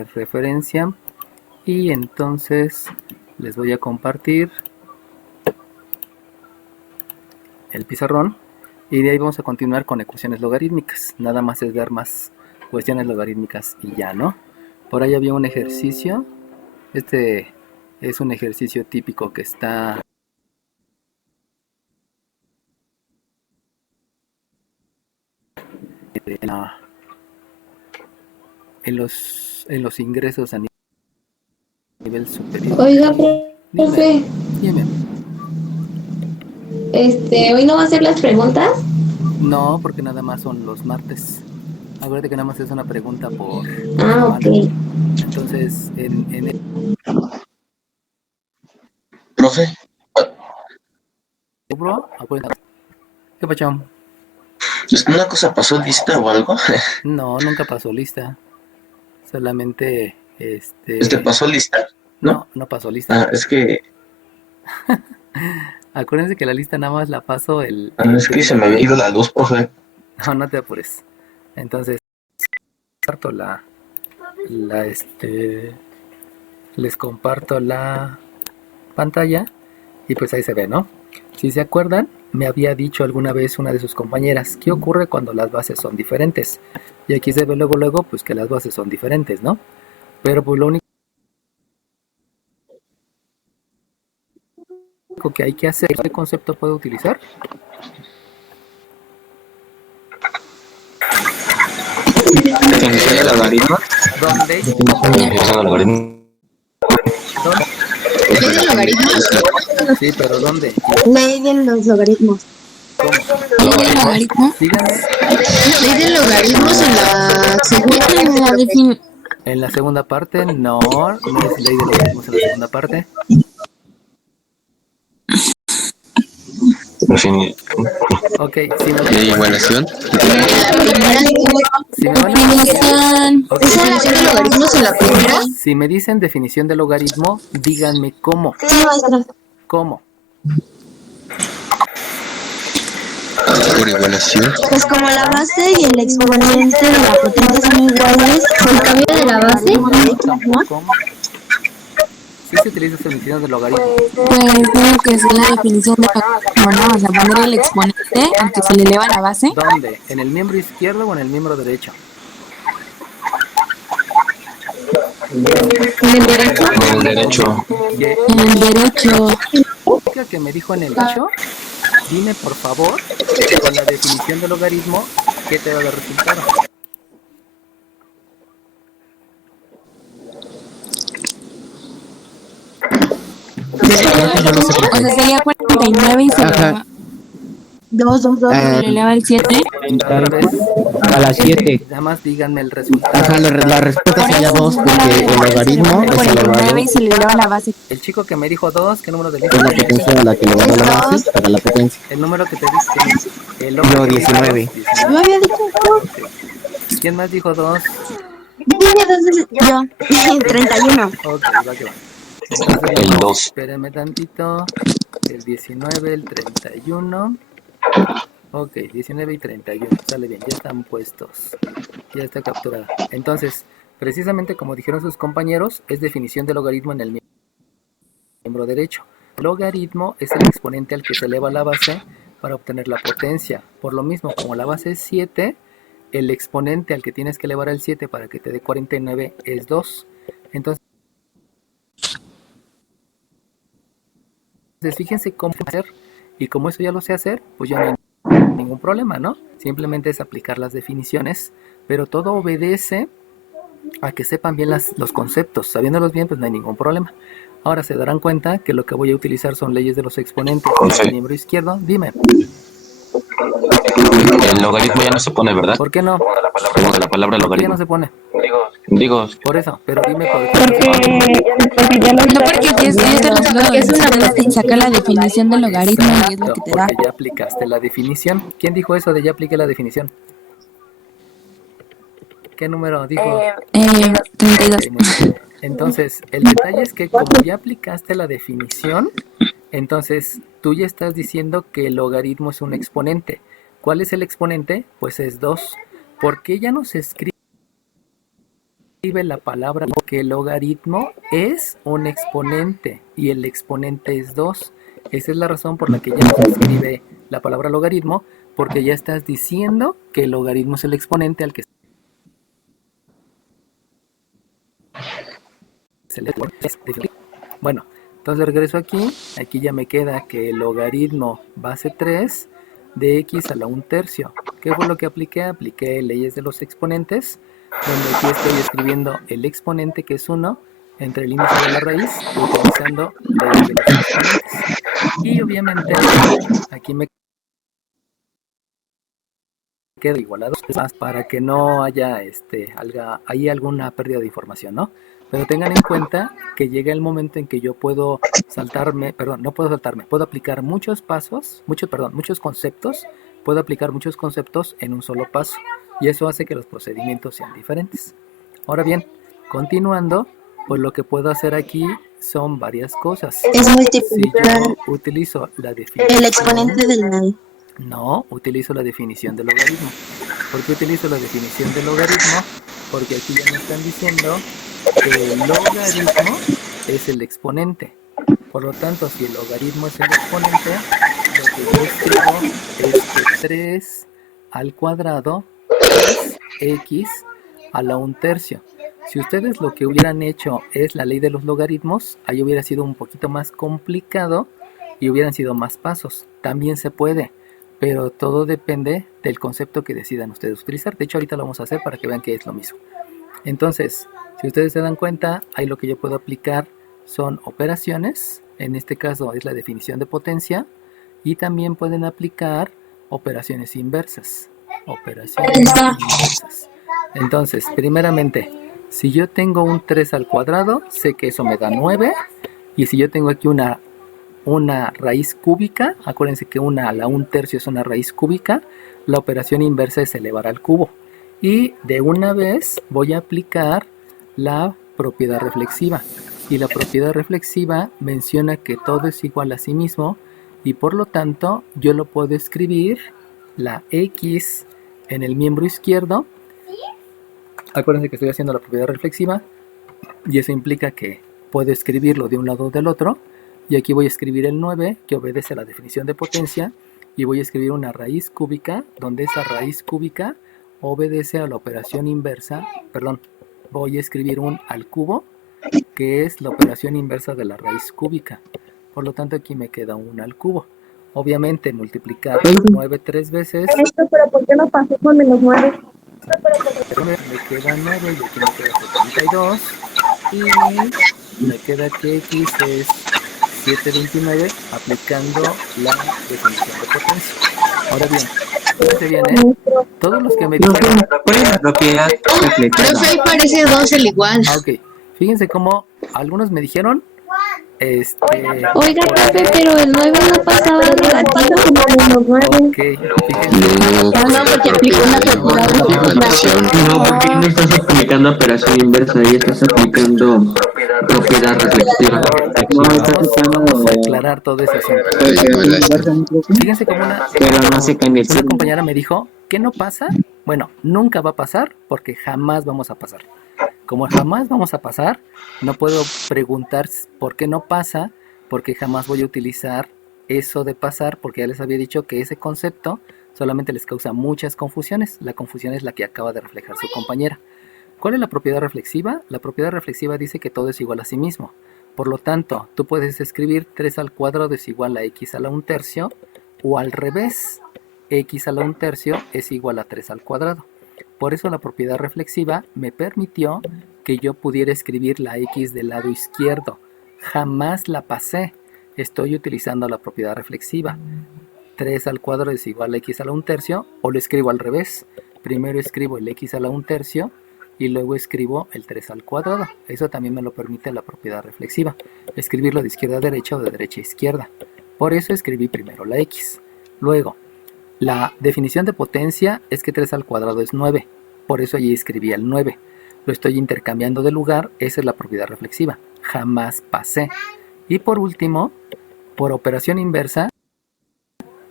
poner referencia y entonces les voy a compartir el pizarrón y de ahí vamos a continuar con ecuaciones logarítmicas. Nada más es ver más cuestiones logarítmicas y ya, ¿no? Por ahí había un ejercicio. Este es un ejercicio típico que está en los ingresos a nivel superior. Oiga, profe. Dime. ¿Hoy no va a hacer las preguntas? No, porque nada más son los martes. Acuérdate que nada más es una pregunta por semana. Ok. Entonces, Profe, acuérdate. ¿Qué pasó? ¿una cosa pasó lista o algo? No, nunca pasó lista. Solamente, pasó lista, ¿no? No pasó lista. Es que... Acuérdense que la lista nada más la paso el... es que se me había ido la luz, profe. No, no te apures. Entonces, les comparto la pantalla y pues ahí se ve, ¿no? Si se acuerdan, me había dicho alguna vez una de sus compañeras, ¿qué ocurre cuando las bases son diferentes? Y aquí se ve luego, pues que las bases son diferentes, ¿no? Pero pues lo único que hay que hacer, ¿qué concepto puedo utilizar? Definición del logaritmo. ¿Dónde? Definición del logaritmo. ¿Dónde? Ley de logaritmos. Sí, pero ¿dónde? Ley de los logaritmos. ¿Cómo? Ley de logaritmos. Díganme. Ley de logaritmos en la segunda. En la segunda parte, no es ley de logaritmos en la segunda parte. Ok, si me ¿De igualación? ¿Definición de logaritmos en la primera? Si me dicen definición de logaritmo, díganme cómo. Sí, maestra. ¿Cómo? ¿Por igualación? Pues como la base y el exponente de la potencia son iguales, el cambio de la base, ¿Cómo? ¿Sí se utiliza definición de logaritmo? Pues tengo que hacer la definición de bueno, vamos a poner el exponente al que se le eleva la base. ¿Dónde? ¿En el miembro izquierdo o en el miembro derecho? ¿en el derecho? En el derecho. En el derecho. Que me dijo en el derecho, dime por favor, con la definición de logaritmo, ¿qué te da de resultado? O sea, sería 49 y se eleva 2, se le eleva el 7. A las 7. Nada más díganme el resultado. Ajá, la respuesta sería 2 porque el logaritmo es elevado. 49 y se le eleva la base. El chico que me dijo 2, ¿qué número de Es la potencia a la que le va la base para la potencia. El número que te dice el Yo, 19. Yo había dicho 2. ¿Quién más dijo 2? Yo, 31. Ok, va que va. Entonces, El 2. Espérenme tantito. El 19, el 31. Ok, 19 y 31. Sale bien, ya están puestos. Ya está capturada. Entonces, precisamente como dijeron sus compañeros, es definición de logaritmo en el miembro derecho. Logaritmo es el exponente al que se eleva la base para obtener la potencia. Por lo mismo, como la base es 7, el exponente al que tienes que elevar el 7 para que te dé 49 es 2. Entonces, fíjense cómo hacer, y como eso ya lo sé hacer, pues ya no hay ningún problema, ¿no? Simplemente es aplicar las definiciones, pero todo obedece a que sepan bien los conceptos. Sabiéndolos bien, pues no hay ningún problema. Ahora se darán cuenta que lo que voy a utilizar son leyes de los exponentes del miembro izquierdo. Dime. El logaritmo ya no se pone, ¿verdad? ¿Por qué no? Como de la palabra ¿Por qué ya logaritmo. no se pone? Digo, Por eso, pero dime por qué. No, porque ya te resultado es una sacar la definición del logaritmo y es lo que te da. Porque ya aplicaste la definición. ¿Quién dijo eso de ya apliqué la definición? ¿Qué número dijo? 32. Ok, muy bien. Entonces, el detalle es que como ya aplicaste la definición, entonces tú ya estás diciendo que el logaritmo es un exponente. ¿Cuál es el exponente? Pues es 2. ¿Por qué ya no se escribe escribe la palabra que el logaritmo es un exponente y el exponente es 2. Esa es la razón por la que ya no se escribe la palabra logaritmo, porque ya estás diciendo que el logaritmo es el exponente al que se le pone. Bueno, entonces regreso aquí. Aquí ya me queda que el logaritmo base 3 de x a la 1/3. ¿Qué fue lo que apliqué? Apliqué leyes de los exponentes, donde aquí estoy escribiendo el exponente, que es 1, entre el índice de la raíz, utilizando leyes de los exponentes. Y obviamente aquí me queda igualado más para que no haya ahí alguna pérdida de información, ¿no? Pero tengan en cuenta que llega el momento en que yo puedo puedo aplicar muchos conceptos, puedo aplicar muchos conceptos en un solo paso, y eso hace que los procedimientos sean diferentes. Ahora bien, continuando, pues lo que puedo hacer aquí son varias cosas. Es Si multiplicar yo utilizo la definición... el exponente del lado. No, utilizo la definición del logaritmo. ¿Por qué utilizo la definición del logaritmo? Porque aquí ya me están diciendo que el logaritmo es el exponente. Por lo tanto, si el logaritmo es el exponente, lo que yo escribo es que 3 al cuadrado es x a la 1/3. Si ustedes lo que hubieran hecho es la ley de los logaritmos, ahí hubiera sido un poquito más complicado y hubieran sido más pasos. También se puede, pero todo depende del concepto que decidan ustedes utilizar. De hecho, ahorita lo vamos a hacer para que vean que es lo mismo. Entonces, si ustedes se dan cuenta, ahí lo que yo puedo aplicar son operaciones. En este caso es la definición de potencia. Y también pueden aplicar operaciones inversas. Entonces, primeramente, si yo tengo un 3 al cuadrado, sé que eso me da 9. Y si yo tengo aquí una raíz cúbica, acuérdense que 1 a la 1/3 es una raíz cúbica, la operación inversa es elevar al cubo. Y de una vez voy a aplicar la propiedad reflexiva. Y la propiedad reflexiva menciona que todo es igual a sí mismo, y por lo tanto yo lo puedo escribir la x en el miembro izquierdo. Acuérdense que estoy haciendo la propiedad reflexiva, y eso implica que puedo escribirlo de un lado o del otro. Y aquí voy a escribir el 9, que obedece a la definición de potencia, y voy a escribir una raíz cúbica, donde esa raíz cúbica obedece a la operación inversa. Voy a escribir un al cubo, que es la operación inversa de la raíz cúbica. Por lo tanto, aquí me queda 1 al cubo. Obviamente, multiplicar 9 3 veces. Pero ¿por qué no pasé con menos 9? Me queda 9 y aquí me queda 72. Y me queda que x es 729, aplicando la definición de potencia. Ahora bien, fíjense bien, todos los que me dijeron... Profe, ahí parece 2 el igual. Ok, fíjense cómo algunos me dijeron... Oiga, profe, pero el 9 no pasaba negativo. Ok, fíjense. No, porque aplicó una propiedad. No, porque no estás aplicando operación inversa, ahí estás aplicando propiedad reflexiva. Vamos a aclarar todo ese asunto. Fíjense cómo una compañera me dijo que no pasa. Bueno, nunca va a pasar porque jamás vamos a pasar. Como jamás vamos a pasar, no puedo preguntar por qué no pasa, porque jamás voy a utilizar eso de pasar, porque ya les había dicho que ese concepto solamente les causa muchas confusiones. La confusión es la que acaba de reflejar su compañera. ¿Cuál es la propiedad reflexiva? La propiedad reflexiva dice que todo es igual a sí mismo. Por lo tanto, tú puedes escribir 3 al cuadrado es igual a x a la 1/3, o al revés, x a la 1/3 es igual a 3 al cuadrado. Por eso la propiedad reflexiva me permitió que yo pudiera escribir la x del lado izquierdo. Jamás la pasé. Estoy utilizando la propiedad reflexiva. 3 al cuadrado es igual a x a la 1/3, o lo escribo al revés. Primero escribo el x a la 1/3 y luego escribo el 3 al cuadrado. Eso también me lo permite la propiedad reflexiva. Escribirlo de izquierda a derecha o de derecha a izquierda. Por eso escribí primero la x. Luego, la definición de potencia es que 3 al cuadrado es 9. Por eso allí escribí el 9. Lo estoy intercambiando de lugar. Esa es la propiedad reflexiva. Jamás pasé. Y por último, por operación inversa,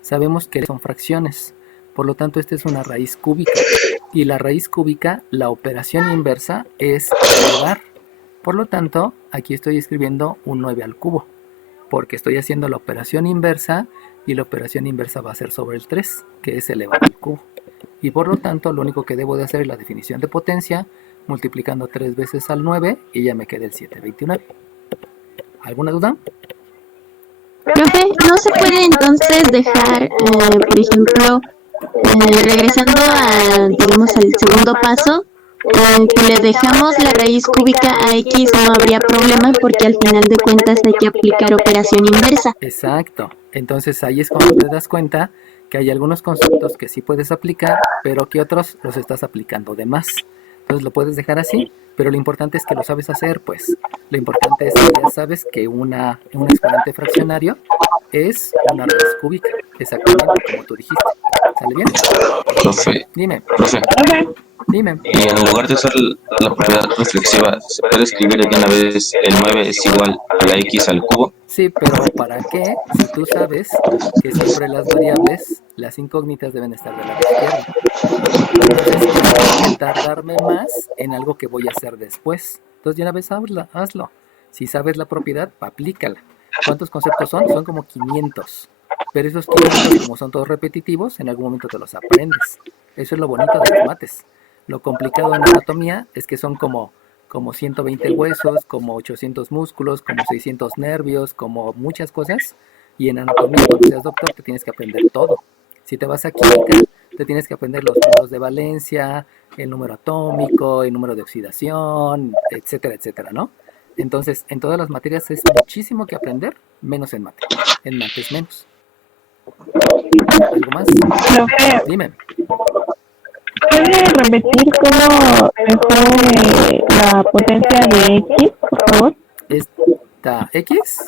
sabemos que son fracciones. Por lo tanto, esta es una raíz cúbica. Y la raíz cúbica, la operación inversa es elevar. Por lo tanto, aquí estoy escribiendo un 9 al cubo, porque estoy haciendo la operación inversa y la operación inversa va a ser sobre el 3, que es elevar al cubo. Y por lo tanto, lo único que debo de hacer es la definición de potencia, multiplicando 3 veces al 9 y ya me queda el 729. ¿Alguna duda? Profe, ¿no se puede entonces dejar, por ejemplo, regresando a, digamos, al segundo paso, que le dejamos la raíz cúbica a x, no habría problema porque al final de cuentas hay que aplicar operación inversa? Exacto. Entonces ahí es cuando te das cuenta que hay algunos conceptos que sí puedes aplicar, pero que otros los estás aplicando de más. Entonces lo puedes dejar así, pero lo importante es que lo sabes hacer, pues. Lo importante es que ya sabes que un exponente fraccionario es una raíz cúbica, exactamente como tú dijiste. ¿Sale bien? Profe, Dime, profe. dime. Y en lugar de usar la propiedad reflexiva, ¿se puede escribir de una vez el 9 es igual a la x al cubo? Sí, pero ¿para qué? Si tú sabes que siempre las variables, las incógnitas deben estar del lado izquierdo. Entonces, voy a tardarme más en algo que voy a hacer después. Entonces, de una vez hazlo. Si sabes la propiedad, aplícala. ¿Cuántos conceptos son? Son como 500. Pero esos 500, como son todos repetitivos, en algún momento te los aprendes. Eso es lo bonito de las mates. Lo complicado en anatomía es que son como 120 huesos, como 800 músculos, como 600 nervios, como muchas cosas. Y en anatomía, cuando seas doctor, te tienes que aprender todo. Si te vas a química, te tienes que aprender los números de valencia, el número atómico, el número de oxidación, etcétera, etcétera, ¿no? Entonces, en todas las materias es muchísimo que aprender, menos en mate. En mate es menos. ¿Algo más? Profe, Dime. ¿puede repetir cómo fue la potencia de x, por favor? ¿Esta x?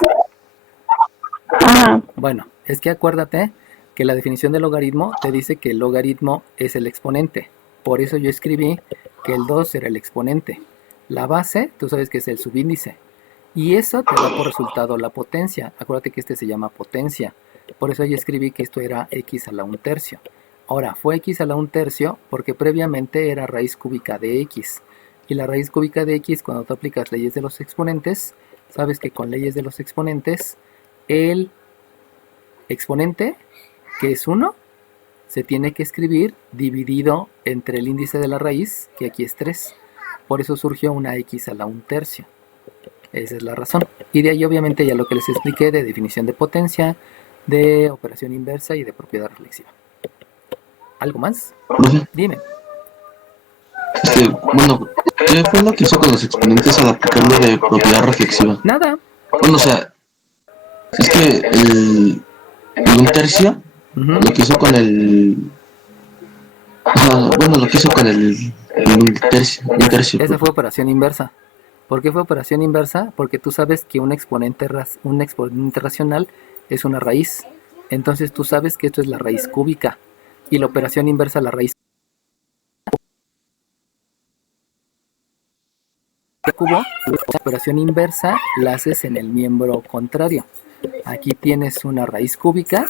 Ajá. Bueno, es que acuérdate que la definición de logaritmo te dice que el logaritmo es el exponente. Por eso yo escribí que el 2 era el exponente. La base, tú sabes que es el subíndice. Y eso te da por resultado la potencia. Acuérdate que este se llama potencia. Por eso yo escribí que esto era x a la 1/3. Ahora, fue x a la 1/3 porque previamente era raíz cúbica de x. Y la raíz cúbica de x, cuando tú aplicas leyes de los exponentes, sabes que con leyes de los exponentes, el exponente, que es 1, se tiene que escribir dividido entre el índice de la raíz, que aquí es 3. Por eso surgió una x a la 1/3. Esa es la razón. Y de ahí obviamente ya lo que les expliqué de definición de potencia, de operación inversa y de propiedad reflexiva. ¿Algo más? Profe, Dime. bueno, ¿qué fue lo que hizo con los exponentes al aplicarlo de propiedad reflexiva? Nada. Bueno, o sea, es que el 1/3, Ujú. lo que hizo con el... bueno, lo que hizo con el 1/3. Esa fue operación inversa. ¿Por qué fue operación inversa? Porque tú sabes que un exponente racional es una raíz. Entonces tú sabes que esto es la raíz cúbica. Y la operación inversa, la raíz cubo, la operación inversa la haces en el miembro contrario. Aquí tienes una raíz cúbica,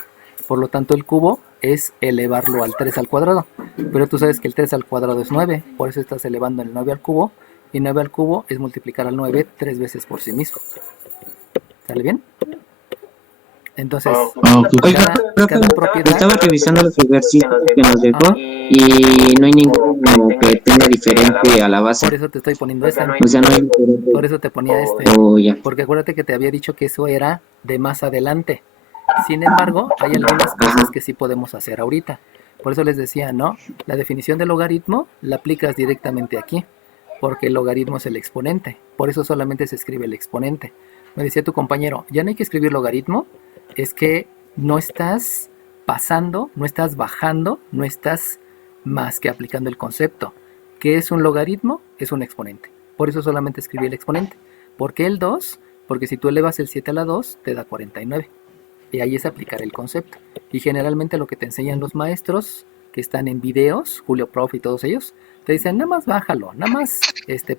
por lo tanto el cubo es elevarlo al 3 al cuadrado. Pero tú sabes que el 3 al cuadrado es 9, por eso estás elevando el 9 al cubo. Y 9 al cubo es multiplicar al 9 3 veces por sí mismo. ¿Sale bien? Entonces, Oiga, profe, cada propiedad... estaba revisando los ejercicios que nos dejó y no hay ninguno que tenga diferente a la base. Por eso te estoy poniendo este. O sea, no hay diferente. Por eso te ponía este. Oh, ya. Porque acuérdate que te había dicho que eso era de más adelante. Sin embargo, hay algunas cosas que sí podemos hacer ahorita. Por eso les decía, ¿no? La definición del logaritmo la aplicas directamente aquí. Porque el logaritmo es el exponente. Por eso solamente se escribe el exponente. Me decía tu compañero, ya no hay que escribir logaritmo. Es que no estás pasando, no estás bajando, no estás más que aplicando el concepto. ¿Qué es un logaritmo? Es un exponente. Por eso solamente escribí el exponente. ¿Por qué el 2? Porque si tú elevas el 7 a la 2, te da 49. Y ahí es aplicar el concepto. Y generalmente lo que te enseñan los maestros que están en videos, Julio Prof y todos ellos, te dicen, nada más bájalo, nada más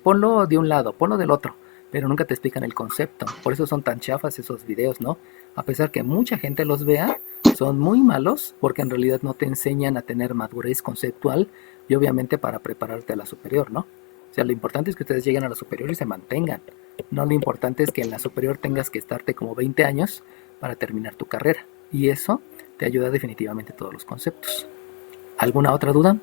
ponlo de un lado, ponlo del otro. Pero nunca te explican el concepto. Por eso son tan chafas esos videos, ¿no? A pesar que mucha gente los vea, son muy malos porque en realidad no te enseñan a tener madurez conceptual y obviamente para prepararte a la superior, ¿no? O sea, lo importante es que ustedes lleguen a la superior y se mantengan. No, lo importante es que en la superior tengas que estarte como 20 años para terminar tu carrera. Y eso te ayuda definitivamente todos los conceptos. ¿Alguna otra duda?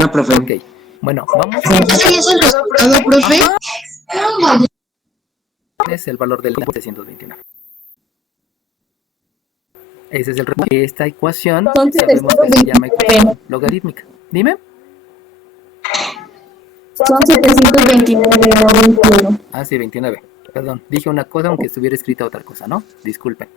No, profe. Ok. Bueno, vamos. ¿Sí es el resultado, profe? Es el valor del 729. Ese es el resultado. Esta ecuación sabemos que se llama ecuación logarítmica. Dime. Son 729, no 21. Ah, sí, 29. Perdón, dije una cosa aunque estuviera escrita otra cosa, ¿no? Disculpen.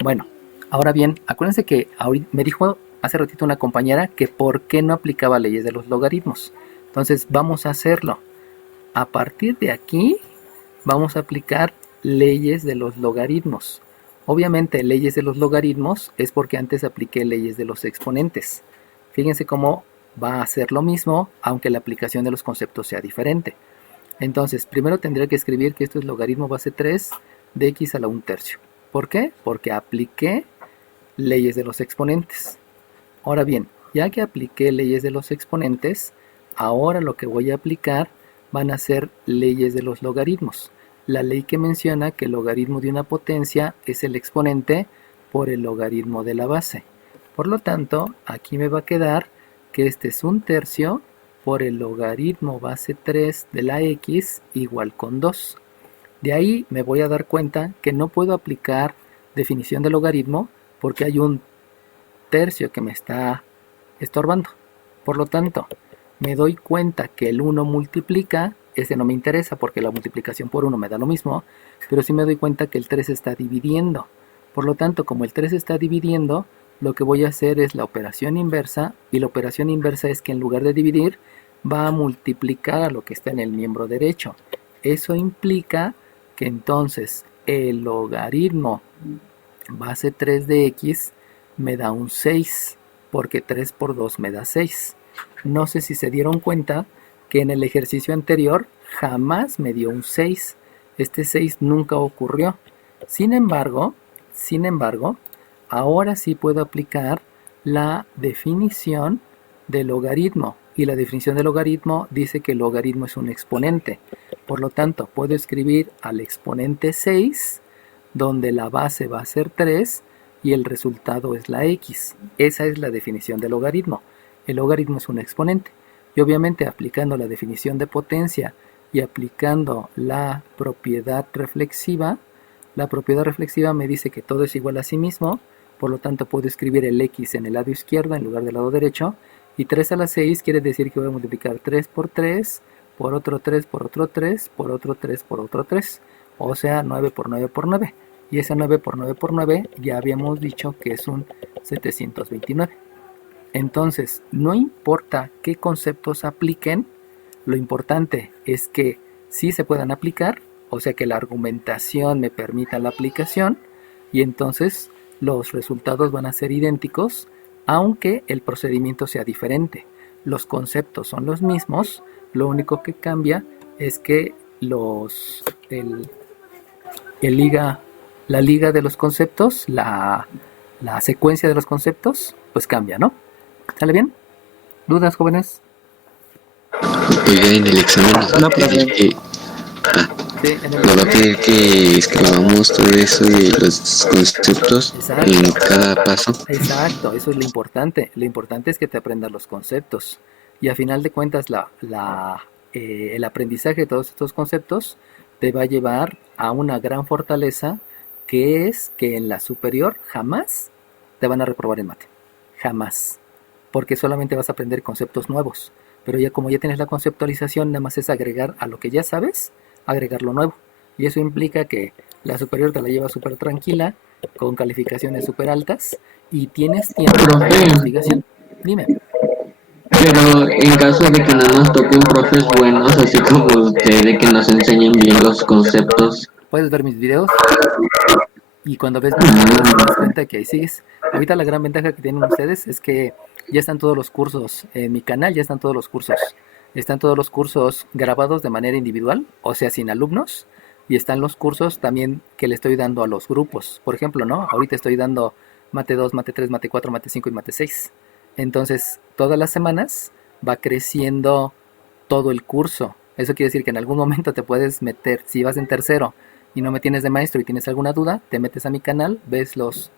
Bueno, ahora bien, acuérdense que me dijo hace ratito una compañera que por qué no aplicaba leyes de los logaritmos. Entonces vamos a hacerlo. A partir de aquí vamos a aplicar leyes de los logaritmos. Obviamente leyes de los logaritmos es porque antes apliqué leyes de los exponentes. Fíjense cómo va a ser lo mismo, aunque la aplicación de los conceptos sea diferente. Entonces, primero tendría que escribir que esto es logaritmo base 3 de x a la 1/3. ¿Por qué? Porque apliqué leyes de los exponentes. Ahora bien, ya que apliqué leyes de los exponentes, ahora lo que voy a aplicar van a ser leyes de los logaritmos. La ley que menciona que el logaritmo de una potencia es el exponente por el logaritmo de la base. Por lo tanto, aquí me va a quedar que este es 1/3 por el logaritmo base 3 de la x igual con 2. De ahí me voy a dar cuenta que no puedo aplicar definición de logaritmo porque hay 1/3 que me está estorbando. Por lo tanto, me doy cuenta que el 1 multiplica, ese no me interesa porque la multiplicación por 1 me da lo mismo, pero sí me doy cuenta que el 3 está dividiendo. Por lo tanto, como el 3 está dividiendo, lo que voy a hacer es la operación inversa, y la operación inversa es que en lugar de dividir, va a multiplicar a lo que está en el miembro derecho. Eso implica que entonces el logaritmo base 3 de x me da un 6, porque 3 por 2 me da 6. No sé si se dieron cuenta que en el ejercicio anterior jamás me dio un 6. Este 6 nunca ocurrió. Sin embargo, ahora sí puedo aplicar la definición del logaritmo. Y la definición del logaritmo dice que el logaritmo es un exponente. Por lo tanto, puedo escribir al exponente 6, donde la base va a ser 3 y el resultado es la x. Esa es la definición del logaritmo. El logaritmo es un exponente. Y obviamente aplicando la definición de potencia y aplicando la propiedad reflexiva me dice que todo es igual a sí mismo. Por lo tanto, puedo escribir el x en el lado izquierdo en lugar del lado derecho. Y 3 a la 6 quiere decir que voy a multiplicar 3 por 3, por otro 3, por otro 3, por otro 3, por otro 3. O sea, 9 por 9 por 9. Y ese 9 por 9 por 9 ya habíamos dicho que es un 729. Entonces, no importa qué conceptos apliquen, lo importante es que sí se puedan aplicar, o sea que la argumentación me permita la aplicación, y entonces los resultados van a ser idénticos, aunque el procedimiento sea diferente. Los conceptos son los mismos, lo único que cambia es que la liga de los conceptos, la secuencia de los conceptos, pues cambia, ¿no? ¿Sale bien? ¿Dudas, jóvenes? Oiga, en el examen nos va a pedir que... nos va a pedir que escribamos todo eso de los conceptos en cada paso. Exacto, eso es lo importante. Lo importante es que te aprendas los conceptos. Y a final de cuentas, el aprendizaje de todos estos conceptos te va a llevar a una gran fortaleza, que es que en la superior jamás te van a reprobar en mate. Jamás. Porque solamente vas a aprender conceptos nuevos. Pero ya como ya tienes la conceptualización, nada más es agregar a lo que ya sabes, agregar lo nuevo. Y eso implica que la superior te la llevas súper tranquila, con calificaciones súper altas, y tienes tiempo de investigación. Dime. Pero en caso de que no nos toquen profes buenos, así como usted, de que nos enseñen bien los conceptos. Puedes ver mis videos, y cuando ves mis videos te das cuenta que ahí sigues. Ahorita la gran ventaja que tienen ustedes es que ya están todos los cursos en mi canal, ya están todos los cursos. Están todos los cursos grabados de manera individual, o sea, sin alumnos. Y están los cursos también que le estoy dando a los grupos. Por ejemplo, ¿no? Ahorita estoy dando Mate 2, Mate 3, Mate 4, Mate 5 y Mate 6. Entonces, todas las semanas va creciendo todo el curso. Eso quiere decir que en algún momento te puedes meter, si vas en tercero y no me tienes de maestro y tienes alguna duda, te metes a mi canal, ves los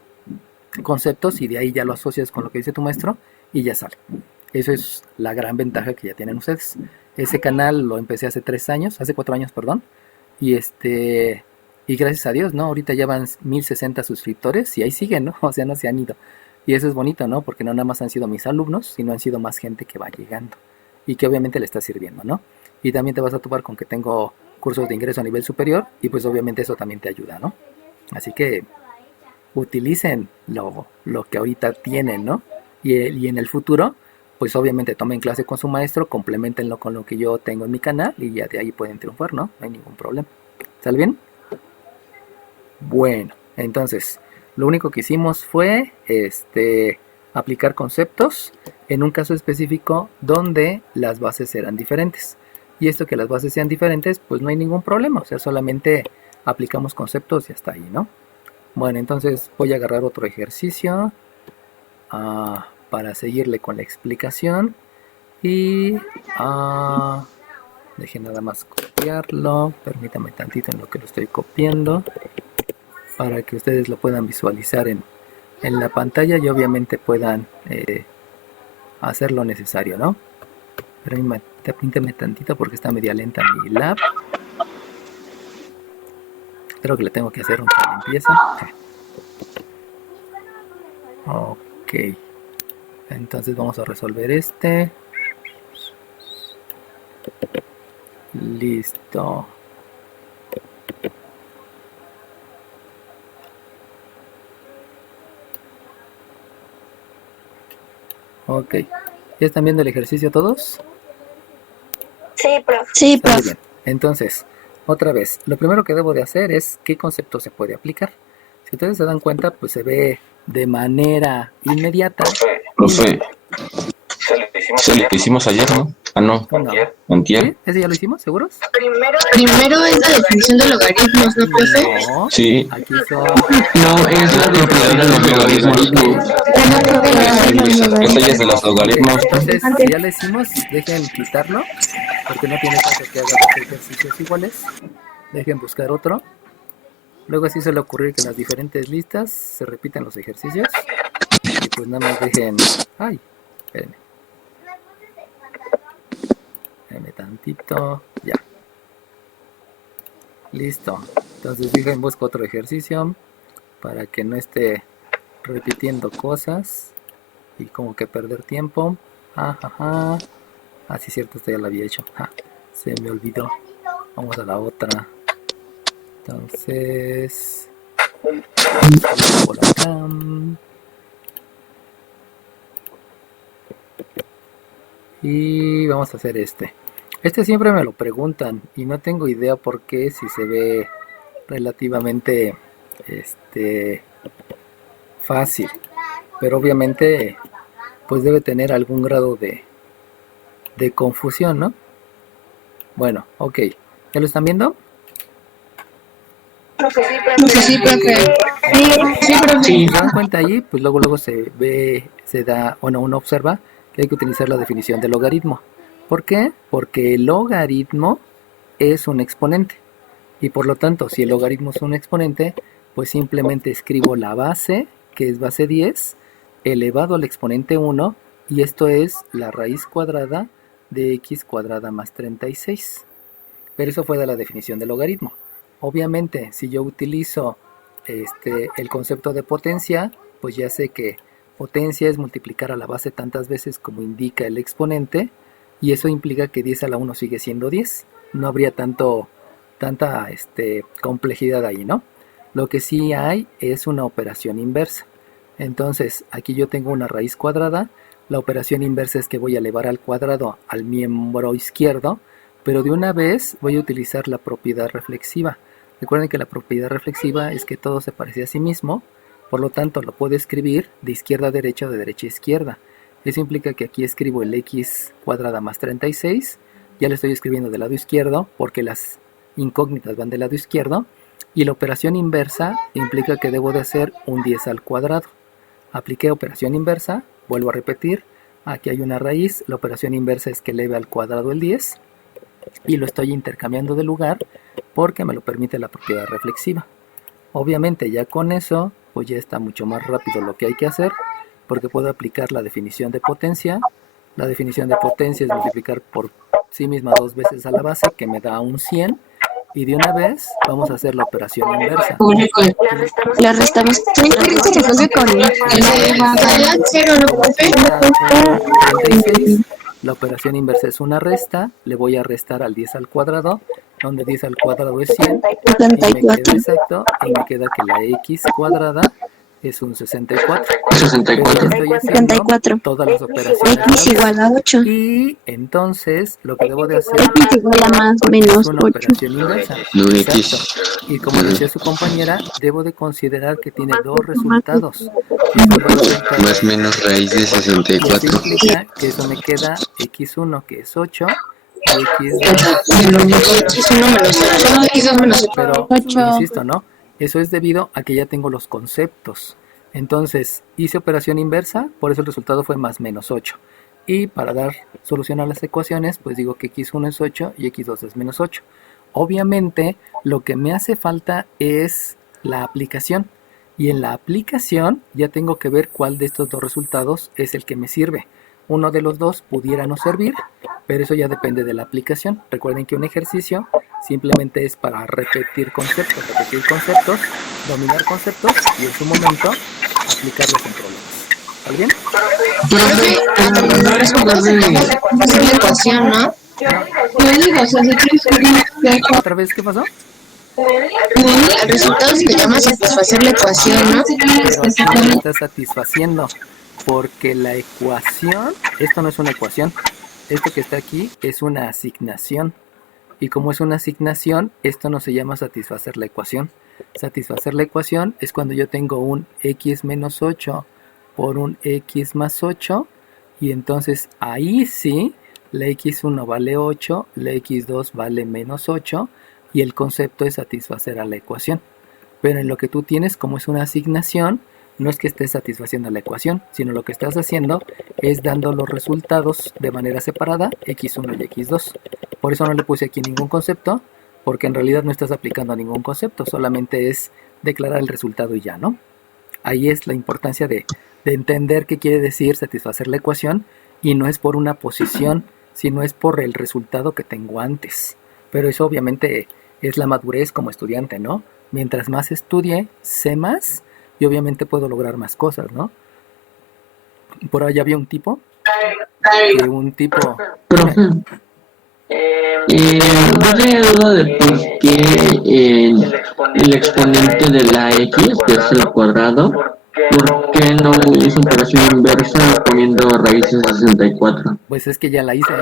conceptos y de ahí ya lo asocias con lo que dice tu maestro y ya sale. Eso es la gran ventaja que ya tienen ustedes. Ese canal lo empecé hace 4 años, perdón, y y gracias a Dios, ¿no? Ahorita ya van 1060 suscriptores y ahí siguen, ¿no? O sea, no se han ido. Y eso es bonito, ¿no? Porque no nada más han sido mis alumnos, sino han sido más gente que va llegando y que obviamente le está sirviendo, ¿no? Y también te vas a topar con que tengo cursos de ingreso a nivel superior y pues obviamente eso también te ayuda, ¿no? Así que utilicen lo que ahorita tienen, ¿no? Y en el futuro, pues obviamente tomen clase con su maestro, complementenlo con lo que yo tengo en mi canal y ya de ahí pueden triunfar, ¿no? No hay ningún problema. ¿Sale bien? Bueno, entonces, lo único que hicimos fue aplicar conceptos en un caso específico donde las bases eran diferentes. Y esto que las bases sean diferentes, pues no hay ningún problema, o sea, solamente aplicamos conceptos y hasta ahí, ¿no? Bueno, entonces voy a agarrar otro ejercicio para seguirle con la explicación y deje nada más copiarlo, permítame tantito en lo que lo estoy copiando para que ustedes lo puedan visualizar en la pantalla y obviamente puedan hacer lo necesario, ¿no? Permítame tantito porque está media lenta mi lab. Creo que le tengo que hacer una limpieza. Ok. Entonces vamos a resolver este. Listo. Ok. ¿Ya están viendo el ejercicio todos? Sí, profe. Sí, Está profe. bien. Entonces, otra vez, lo primero que debo de hacer es qué concepto se puede aplicar. Si ustedes se dan cuenta, pues se ve de manera inmediata. Profe, ese lo que hicimos ayer, ¿no? Ah, no. Antier. ¿Sí? ¿Ese ya lo hicimos? ¿Seguros? Primero es la definición de logaritmos, ¿no, profe? No. Sí. Aquí son... No, es la definición de los logaritmos. Esta ya es de los logaritmos. Entonces, si ya lo hicimos, dejen quitarlo, porque no tiene caso que haga dos ejercicios iguales. Dejen buscar otro. Luego así suele ocurrir que en las diferentes listas se repiten los ejercicios. Y pues nada más dejen... ¡Ay! Espérenme. Espérenme tantito. Ya. Listo. Entonces dejen busco otro ejercicio para que no esté repitiendo cosas y como que perder tiempo. Ajá. Ah, sí, cierto, esto ya lo había hecho. Se me olvidó. Vamos a la otra. Entonces, por acá. Y vamos a hacer este. Este siempre me lo preguntan y no tengo idea por qué, si se ve relativamente fácil. Pero obviamente pues debe tener algún grado de confusión, ¿no? Bueno, ok. ¿Ya lo están viendo? Sí, profe. Si se dan cuenta ahí, pues luego se ve, uno observa que hay que utilizar la definición del logaritmo. ¿Por qué? Porque el logaritmo es un exponente. Y por lo tanto, si el logaritmo es un exponente, pues simplemente escribo la base, que es base 10, elevado al exponente 1, y esto es la raíz cuadrada de x cuadrada más 36. Pero eso fue de la definición del logaritmo. Obviamente, si yo utilizo el concepto de potencia, pues ya sé que potencia es multiplicar a la base tantas veces como indica el exponente, y eso implica que 10 a la 1 sigue siendo 10. No habría tanta complejidad ahí, ¿no? Lo que sí hay es una operación inversa. Entonces, aquí yo tengo una raíz cuadrada. La operación inversa es que voy a elevar al cuadrado al miembro izquierdo, pero de una vez voy a utilizar la propiedad reflexiva. Recuerden que la propiedad reflexiva es que todo se parece a sí mismo, por lo tanto lo puedo escribir de izquierda a derecha o de derecha a izquierda. Eso implica que aquí escribo el x cuadrada más 36, ya lo estoy escribiendo del lado izquierdo porque las incógnitas van del lado izquierdo, y la operación inversa implica que debo de hacer un 10 al cuadrado. Apliqué operación inversa Vuelvo a repetir, aquí hay una raíz, la operación inversa es que eleve al cuadrado el 10 y lo estoy intercambiando de lugar porque me lo permite la propiedad reflexiva. Obviamente ya con eso, pues ya está mucho más rápido lo que hay que hacer, porque puedo aplicar la definición de potencia. La definición de potencia es multiplicar por sí misma 2 veces a la base, que me da un 100, y de una vez vamos a hacer la operación inversa. La restamos. La operación inversa es una resta, le voy a restar al 10 al cuadrado, donde 10 al cuadrado es 100, y me queda exacto, y me queda que la x cuadrada es un 64. 64. Todas las operaciones. X igual a 8. Y entonces lo que debo de hacer X igual a más o menos es una 8. operación inversa. No, Exacto. X. Y como decía su compañera, debo de considerar que tiene dos resultados. Y esos dos resultados Más menos raíz de eso 64. implica que eso me queda x1 que es 8 y x2 pero insisto, ¿no? Eso es debido a que ya tengo los conceptos. Entonces hice operación inversa, por eso el resultado fue más menos 8. Y para dar solución a las ecuaciones, pues digo que x1 es 8 y x2 es menos 8. Obviamente lo que me hace falta es la aplicación. Y en la aplicación ya tengo que ver cuál de estos dos resultados es el que me sirve. Uno de los dos pudiera no servir, pero eso ya depende de la aplicación. Recuerden que un ejercicio simplemente es para repetir conceptos, dominar conceptos y en su momento aplicarlos en problemas. ¿Está bien? No es una ecuación, ¿no? ¿Otra vez qué pasó? El resultado se llama satisfacer la ecuación, ¿no? Pero aquí no está satisfaciendo, porque la ecuación, esto no es una ecuación, esto que está aquí es una asignación. Y como es una asignación, esto no se llama satisfacer la ecuación. Satisfacer la ecuación es cuando yo tengo un x menos 8 por un x más 8, y entonces ahí sí, la x1 vale 8, la x2 vale menos 8, y el concepto es satisfacer a la ecuación. Pero en lo que tú tienes, como es una asignación, no es que estés satisfaciendo la ecuación, sino lo que estás haciendo es dando los resultados de manera separada, x1 y x2. Por eso no le puse aquí ningún concepto, porque en realidad no estás aplicando ningún concepto, solamente es declarar el resultado y ya, ¿no? Ahí es la importancia de entender qué quiere decir satisfacer la ecuación, y no es por una posición, sino es por el resultado que tengo antes. Pero eso obviamente es la madurez como estudiante, ¿no? Mientras más estudie, sé más, y obviamente puedo lograr más cosas, ¿no? Por ahí había un tipo. Profe, no tenía duda de por qué el exponente de la x, que es el cuadrado, ¿por qué no hizo operación inversa poniendo raíces de 64? Pues es que ya la hice.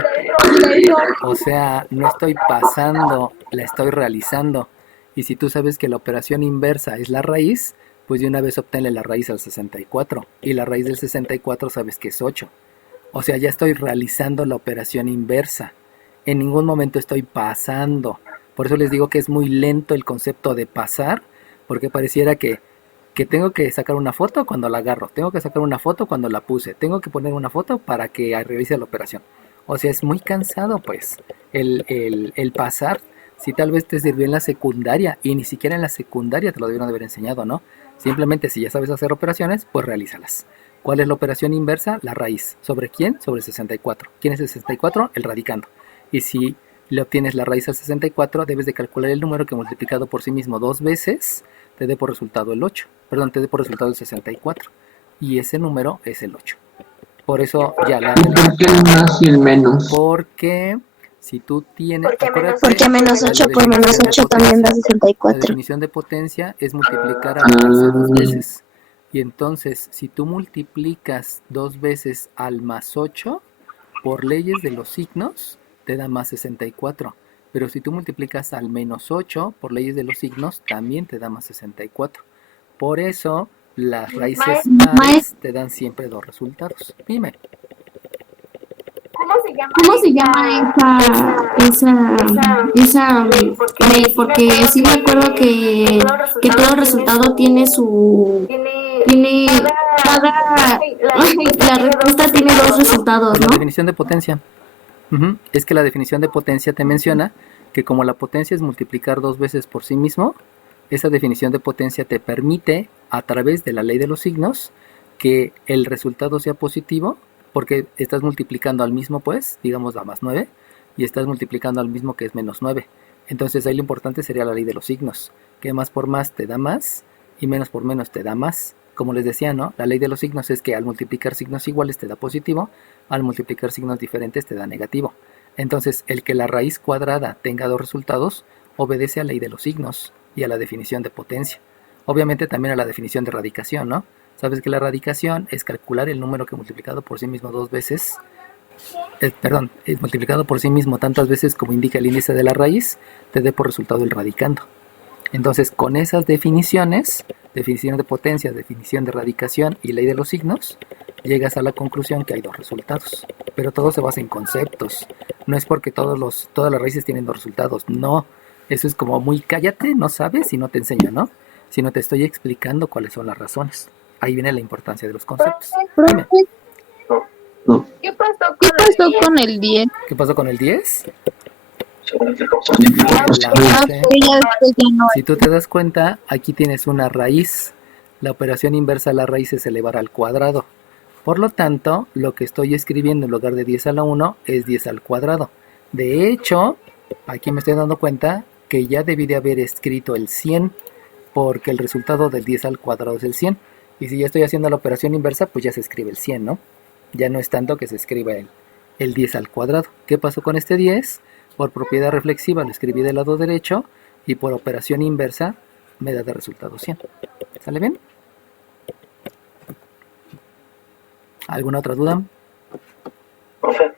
O sea, no estoy pasando, la estoy realizando. Y si tú sabes que la operación inversa es la raíz, pues de una vez obténle la raíz al 64. Y la raíz del 64 sabes que es 8. O sea, ya estoy realizando la operación inversa. En ningún momento estoy pasando. Por eso les digo que es muy lento el concepto de pasar, porque pareciera que tengo que sacar una foto cuando la agarro, tengo que sacar una foto cuando la puse, tengo que poner una foto para que realice la operación. O sea, es muy cansado, pues, el pasar. Si tal vez te sirvió en la secundaria, y ni siquiera en la secundaria te lo debieron de haber enseñado, ¿no? Simplemente si ya sabes hacer operaciones, pues realízalas. ¿Cuál es la operación inversa? La raíz. ¿Sobre quién? Sobre el 64. ¿Quién es el 64? El radicando. Y si le obtienes la raíz al 64, debes de calcular el número que multiplicado por sí mismo 2 veces te dé por resultado el 8. Perdón, te dé por resultado el 64. Y ese número es el 8. Por eso ya la... ¿Por qué el más y el menos? Porque si tú tienes... Porque menos 8 por menos 8 también da 64. La definición de potencia es multiplicar a la raíz 2 veces. Y entonces, si tú multiplicas 2 veces al más 8, por leyes de los signos, te da más 64. Pero si tú multiplicas al menos 8, por leyes de los signos, también te da más 64. Por eso, las raíces pares te dan siempre dos resultados. Dime. ¿Cómo se llama esa ley? Porque sí me acuerdo que todo resultado tiene la respuesta tiene dos resultados, La ¿no? definición de potencia. Es que la definición de potencia te menciona que como la potencia es multiplicar dos veces por sí mismo, esa definición de potencia te permite, a través de la ley de los signos, que el resultado sea positivo, porque estás multiplicando al mismo, pues, digamos a más 9, y estás multiplicando al mismo que es menos 9. Entonces ahí lo importante sería la ley de los signos, que más por más te da más, y menos por menos te da más. Como les decía, ¿no? La ley de los signos es que al multiplicar signos iguales te da positivo, al multiplicar signos diferentes te da negativo. Entonces, el que la raíz cuadrada tenga dos resultados obedece a la ley de los signos y a la definición de potencia. Obviamente también a la definición de radicación, ¿no? Sabes que la radicación es calcular el número que multiplicado por sí mismo dos veces, es multiplicado por sí mismo tantas veces como indica el índice de la raíz, te dé por resultado el radicando. Entonces, con esas definiciones, definición de potencia, definición de radicación y ley de los signos, llegas a la conclusión que hay dos resultados. Pero todo se basa en conceptos. No es porque todas las raíces tienen dos resultados. No, eso es como muy cállate, no sabes y no te enseño, ¿no? Sino te estoy explicando cuáles son las razones. Ahí viene la importancia de los conceptos. Dime. ¿Qué pasó con el 10? ¿Qué pasó con el 10? Si tú te das cuenta, aquí tienes una raíz. La operación inversa a la raíz es elevar al cuadrado. Por lo tanto, lo que estoy escribiendo en lugar de 10 a la 1 es 10 al cuadrado. De hecho, aquí me estoy dando cuenta que ya debí de haber escrito el 100, porque el resultado del 10 al cuadrado es el 100. Y si ya estoy haciendo la operación inversa, pues ya se escribe el 100, ¿no? Ya no es tanto que se escriba el 10 al cuadrado. ¿Qué pasó con este 10? Por propiedad reflexiva lo escribí del lado derecho y por operación inversa me da de resultado 100. ¿Sale bien? ¿Alguna otra duda? Profe,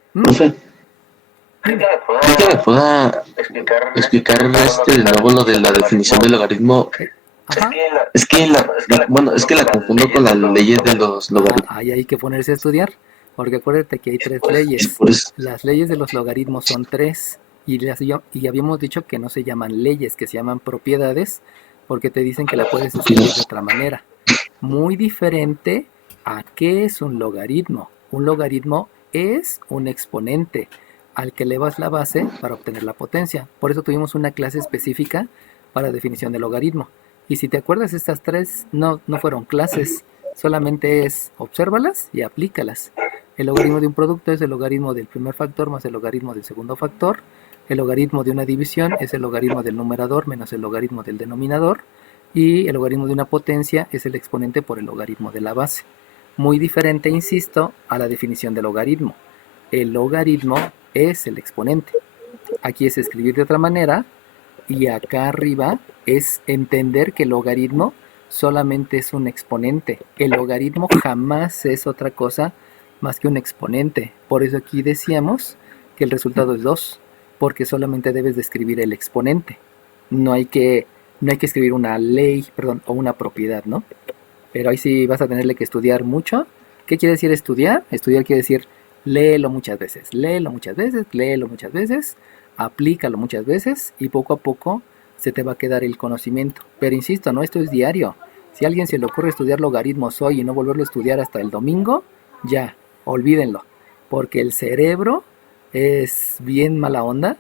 ¿cree que me pueda explicar de nuevo lo de la definición del logaritmo? Ajá. Es que la confundo con las leyes de los logaritmos. Ahí hay que ponerse a estudiar, porque acuérdate que hay tres leyes. Las leyes de los logaritmos son tres, y habíamos dicho que no se llaman leyes, que se llaman propiedades, porque te dicen que la puedes escribir de otra manera. Muy diferente a qué es un logaritmo. Un logaritmo es un exponente al que elevas la base para obtener la potencia. Por eso tuvimos una clase específica para definición de logaritmo. Y si te acuerdas, estas tres no fueron clases, solamente es obsérvalas y aplícalas. El logaritmo de un producto es el logaritmo del primer factor más el logaritmo del segundo factor. El logaritmo de una división es el logaritmo del numerador menos el logaritmo del denominador. Y el logaritmo de una potencia es el exponente por el logaritmo de la base. Muy diferente, insisto, a la definición de logaritmo. El logaritmo es el exponente. Aquí es escribir de otra manera. Y acá arriba es entender que el logaritmo solamente es un exponente. El logaritmo jamás es otra cosa más que un exponente. Por eso aquí decíamos que el resultado es 2, porque solamente debes de escribir el exponente. No hay que escribir una ley, o una propiedad, ¿no? Pero ahí sí vas a tenerle que estudiar mucho. ¿Qué quiere decir estudiar? Estudiar quiere decir léelo muchas veces, léelo muchas veces, léelo muchas veces, aplícalo muchas veces y poco a poco se te va a quedar el conocimiento. Pero insisto, no, esto es diario. Si a alguien se le ocurre estudiar logaritmos hoy y no volverlo a estudiar hasta el domingo, ya, olvídenlo. Porque el cerebro es bien mala onda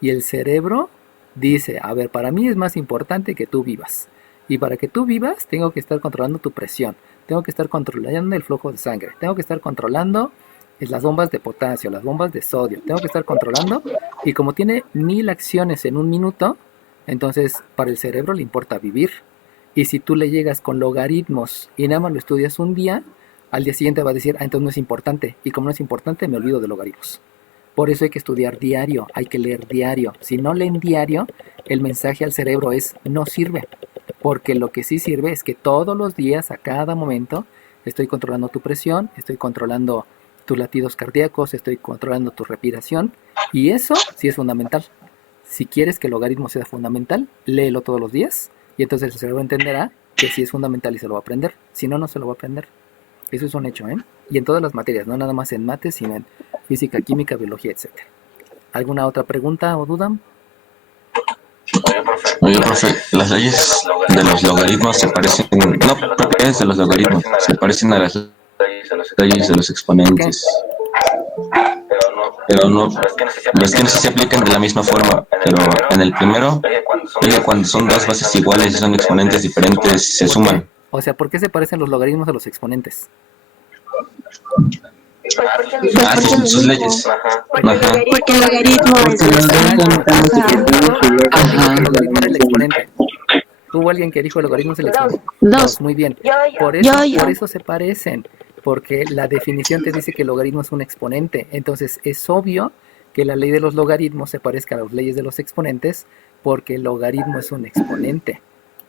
y el cerebro dice, a ver, para mí es más importante que tú vivas. Y para que tú vivas, tengo que estar controlando tu presión, tengo que estar controlando el flujo de sangre, tengo que estar controlando las bombas de potasio, las bombas de sodio, tengo que estar controlando, y como tiene 1000 acciones en un minuto, entonces para el cerebro le importa vivir. Y si tú le llegas con logaritmos y nada más lo estudias un día, al día siguiente va a decir, entonces no es importante, y como no es importante me olvido de logaritmos. Por eso hay que estudiar diario, hay que leer diario. Si no leen diario, el mensaje al cerebro es no sirve. Porque lo que sí sirve es que todos los días, a cada momento, estoy controlando tu presión, estoy controlando tus latidos cardíacos, estoy controlando tu respiración. Y eso sí es fundamental. Si quieres que el logaritmo sea fundamental, léelo todos los días. Y entonces el cerebro entenderá que sí es fundamental y se lo va a aprender. Si no, no se lo va a aprender. Eso es un hecho, ¿eh? Y en todas las materias, no nada más en mates, sino en física, química, biología, etc. ¿Alguna otra pregunta o duda? Oye, profe, las leyes de los logaritmos se parecen, no, propiedades de los logaritmos, se parecen a las leyes de los exponentes. Pero no es que no se aplican de la misma forma, pero en el primero, cuando son dos bases iguales y son exponentes diferentes, se suman. O sea, ¿por qué se parecen los logaritmos a los exponentes? Sus leyes. Porque el logaritmo es El logaritmo es el exponente. ¿Hubo alguien que dijo el logaritmo es el exponente? Dos. Muy bien. Por eso se parecen. Porque la definición te dice que el logaritmo es un exponente. Entonces es obvio que la ley de los logaritmos se parezca a las leyes de los exponentes, porque el logaritmo es un exponente.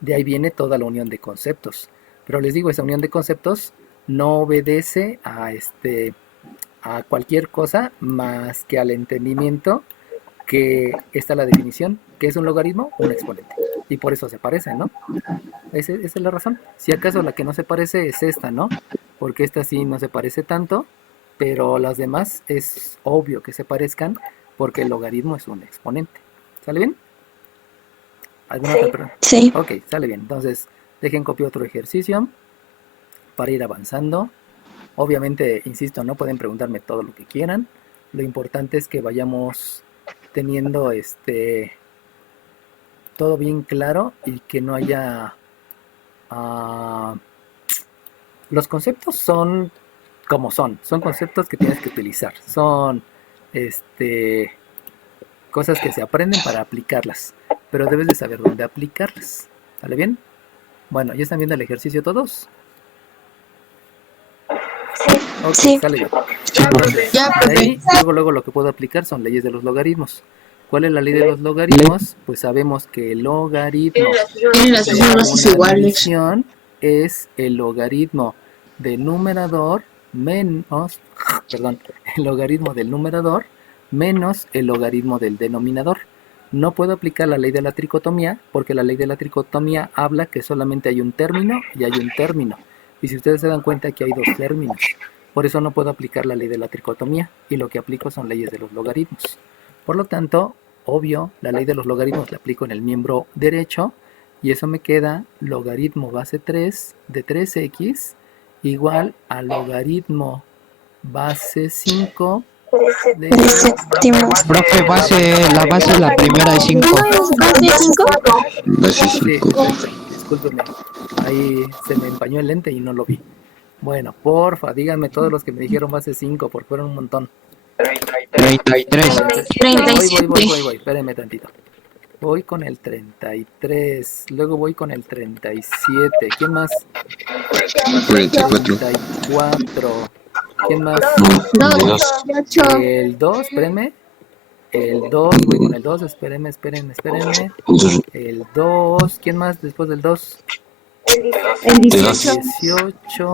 De ahí viene toda la unión de conceptos. Pero les digo, esa unión de conceptos no obedece a cualquier cosa más que al entendimiento que está la definición, que es un logaritmo, un exponente. Y por eso se parecen, ¿no? Esa es la razón. Si acaso la que no se parece es esta, ¿no? Porque esta sí no se parece tanto, pero las demás es obvio que se parezcan porque el logaritmo es un exponente. ¿Sale bien? ¿Alguna otra pregunta? Sí. Ok, sale bien. Entonces, dejen copiar otro ejercicio para ir avanzando. Obviamente, insisto, no pueden preguntarme todo lo que quieran. Lo importante es que vayamos teniendo todo bien claro y que no haya... los conceptos son como son conceptos que tienes que utilizar, son cosas que se aprenden para aplicarlas, pero debes de saber dónde aplicarlas. ¿Sale bien? Bueno, ¿ya están viendo el ejercicio todos? Ok, Sí. sale bien. Ya, De ahí, luego lo que puedo aplicar son leyes de los logaritmos. ¿Cuál es la ley de los logaritmos? Pues sabemos que el logaritmo Tienen las de bases una iguales. división es el logaritmo del numerador menos, perdón, el logaritmo del numerador menos el logaritmo del denominador. No puedo aplicar la ley de la tricotomía porque la ley de la tricotomía habla que solamente hay un término y hay un término. Y si ustedes se dan cuenta que hay dos términos, por eso no puedo aplicar la ley de la tricotomía y lo que aplico son leyes de los logaritmos. Por lo tanto, obvio, la ley de los logaritmos la aplico en el miembro derecho y eso me queda logaritmo base 3 de 3x igual a logaritmo base 5 de... Profe, la base la primera es 5. Base Sí, 5. discúlpenme, ahí se me empañó el lente y no lo vi. Bueno, porfa, díganme todos los que me dijeron base 5 porque fueron un montón. 33. Voy, espérenme tantito. Voy con el 33, luego voy con el 37. ¿Quién más? 44. 34. ¿Quién más? 2. El 2, espérenme. El 2, voy con el 2, espérenme. El 2, ¿quién más después del 2? El 18.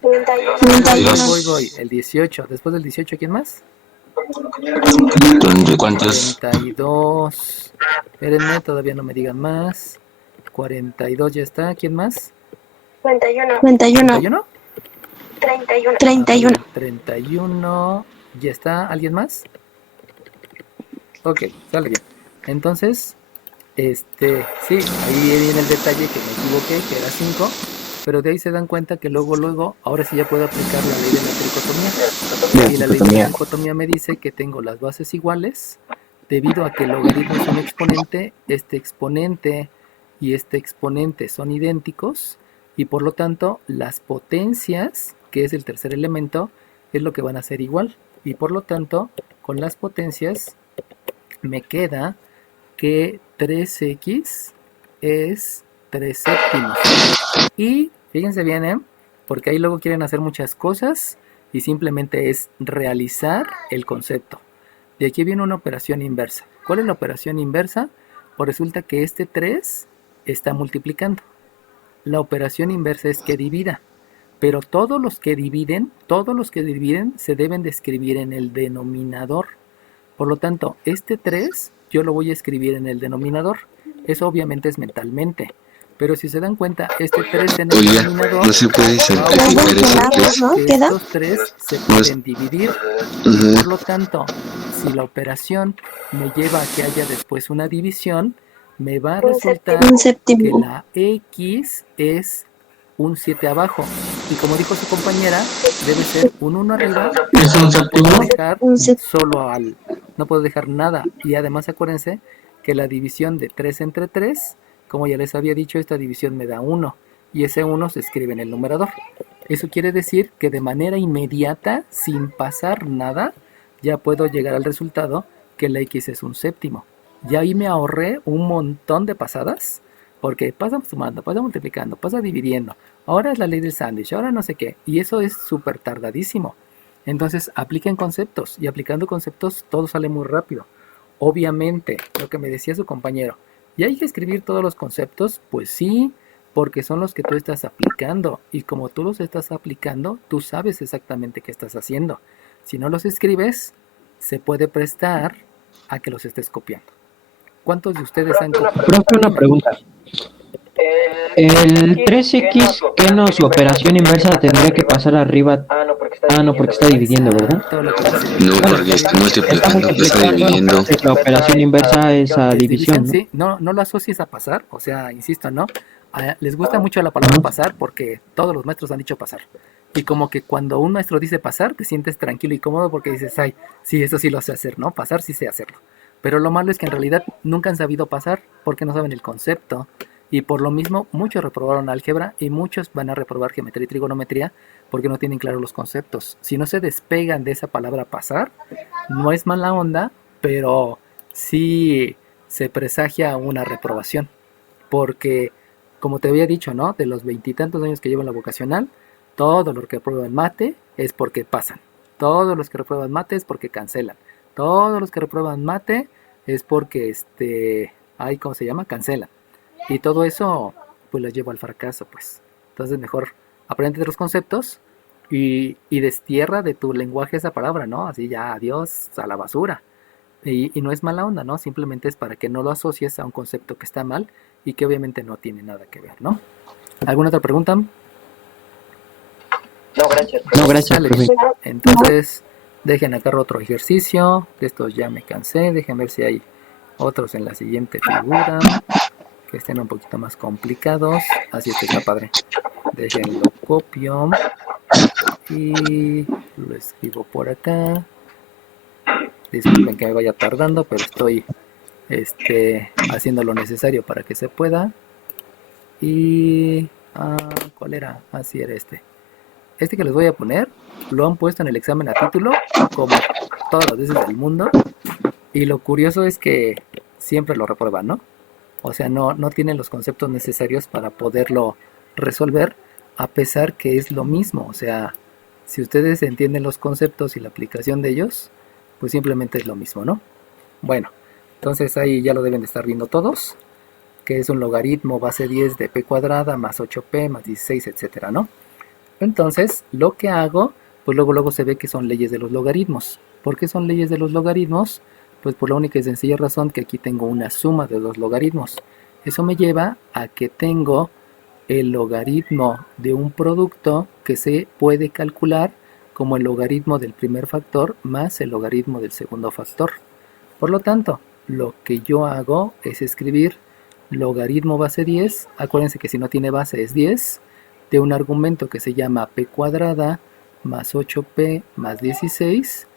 32. Voy. El 18, después del 18, ¿quién más? ¿Cuántos? 42. Espérenme, todavía no me digan más. 42 ya está. ¿Quién más? 31. 31. ¿Ya está? ¿Alguien más? Ok, sale bien. Entonces, sí, ahí viene el detalle que me equivoqué, que era 5. Pero de ahí se dan cuenta que luego, ahora sí ya puedo aplicar la ley de la tricotomía. Y la ley de la tricotomía me dice que tengo las bases iguales, debido a que el logaritmo es un exponente, este exponente y este exponente son idénticos, y por lo tanto las potencias, que es el tercer elemento, es lo que van a ser igual. Y por lo tanto, con las potencias, me queda que 3x es 3 séptimos. Y fíjense bien, porque ahí luego quieren hacer muchas cosas y simplemente es realizar el concepto. De aquí viene una operación inversa. ¿Cuál es la operación inversa? Pues resulta que este 3 está multiplicando. La operación inversa es que divida. Pero todos los que dividen se deben de escribir en el denominador. Por lo tanto, este 3 yo lo voy a escribir en el denominador. Eso obviamente es mentalmente. Pero si se dan cuenta, este 3 en el denominador... No se puede simplificar ese 3. Estos 3 se pueden dividir. Por lo tanto, si la operación me lleva a que haya después una división, me va a resultar Un que séptimo. la X es un 7 abajo. Y como dijo su compañera, debe ser un 1 arriba. ¿Es un No séptimo? puedo dejar Un séptimo. solo no puedo dejar nada. Y además acuérdense que la división de 3 entre 3, como ya les había dicho, esta división me da 1. Y ese 1 se escribe en el numerador. Eso quiere decir que de manera inmediata, sin pasar nada, ya puedo llegar al resultado que la X es un séptimo. Ya ahí me ahorré un montón de pasadas, porque pasa sumando, pasa multiplicando, pasa dividiendo. Ahora es la ley del sándwich, ahora no sé qué. Y eso es súper tardadísimo. Entonces apliquen conceptos, y aplicando conceptos todo sale muy rápido. Obviamente, lo que me decía su compañero, ¿y hay que escribir todos los conceptos? Pues sí, porque son los que tú estás aplicando. Y como tú los estás aplicando, tú sabes exactamente qué estás haciendo. Si no los escribes, se puede prestar a que los estés copiando. ¿Cuántos de ustedes han copiado? Profe, una pregunta. El 3x, ¿qué no? Su operación inversa tendría que pasar arriba. Ah, no, porque está dividiendo, ¿verdad? No, porque está multiplicando, está dividiendo. La operación inversa es a división, ¿no? Sí, no lo asocies a pasar, o sea, insisto, ¿no? Les gusta mucho la palabra pasar porque todos los maestros han dicho pasar. Y como que cuando un maestro dice pasar, te sientes tranquilo y cómodo porque dices, ay, sí, eso sí lo sé hacer, ¿no? Pasar sí sé hacerlo. Pero lo malo es que en realidad nunca han sabido pasar porque no saben el concepto. Y por lo mismo, muchos reprobaron álgebra y muchos van a reprobar geometría y trigonometría porque no tienen claros los conceptos. Si no se despegan de esa palabra pasar, no es mala onda, pero sí se presagia una reprobación. Porque, como te había dicho, ¿no? De los 20 y tantos años que llevo en la vocacional, todos los que reprueban mate es porque pasan. Todos los que reprueban mate es porque cancelan. Todos los que reprueban mate es porque, ¿cómo se llama? Cancelan. Y todo eso, pues los lleva al fracaso, pues. Entonces mejor aprende los conceptos y destierra de tu lenguaje esa palabra, ¿no? Así ya, adiós, a la basura. Y no es mala onda, ¿no? Simplemente es para que no lo asocies a un concepto que está mal y que obviamente no tiene nada que ver, ¿no? ¿Alguna otra pregunta? No, gracias, profe. Entonces, dejen acá otro ejercicio. De estos ya me cansé. Dejen ver si hay otros en la siguiente figura que estén un poquito más complicados. Así es que está padre. Déjenlo copio y lo escribo por acá. Disculpen que me vaya tardando, pero estoy haciendo lo necesario para que se pueda. Y ¿cuál era? Así era este. Este que les voy a poner lo han puesto en el examen a título como todas las veces del mundo. Y lo curioso es que siempre lo reprueban, ¿no? O sea, no tienen los conceptos necesarios para poderlo resolver, a pesar que es lo mismo. O sea, si ustedes entienden los conceptos y la aplicación de ellos, pues simplemente es lo mismo, ¿no? Bueno, entonces ahí ya lo deben de estar viendo todos, que es un logaritmo base 10 de p cuadrada más 8p más 16, etcétera, ¿no? Entonces, lo que hago, pues luego se ve que son leyes de los logaritmos. ¿Por qué son leyes de los logaritmos? Pues por la única y sencilla razón que aquí tengo una suma de dos logaritmos. Eso me lleva a que tengo el logaritmo de un producto que se puede calcular como el logaritmo del primer factor más el logaritmo del segundo factor. Por lo tanto, lo que yo hago es escribir logaritmo base 10, acuérdense que si no tiene base es 10, de un argumento que se llama p cuadrada más 8p más 16,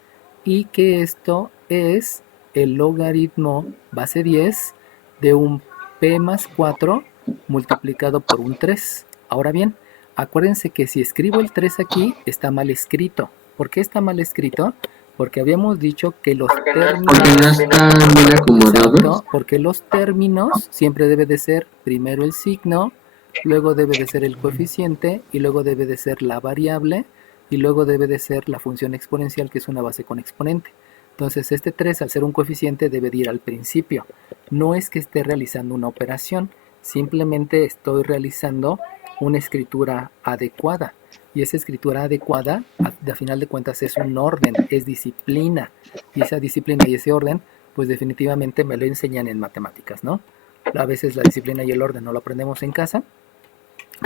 y que esto es el logaritmo base 10 de un p más 4 multiplicado por un 3. Ahora bien, acuérdense que si escribo el 3 aquí, está mal escrito. ¿Por qué está mal escrito? Porque habíamos dicho que los términos... Porque no están bien acomodados. Exacto, porque los términos siempre debe de ser primero el signo, luego debe de ser el coeficiente, y luego debe de ser la variable, y luego debe de ser la función exponencial, que es una base con exponente. Entonces este 3, al ser un coeficiente, debe de ir al principio. No es que esté realizando una operación, simplemente estoy realizando una escritura adecuada. Y esa escritura adecuada, a final de cuentas, es un orden, es disciplina. Y esa disciplina y ese orden, pues definitivamente me lo enseñan en matemáticas, ¿no? A veces la disciplina y el orden no lo aprendemos en casa,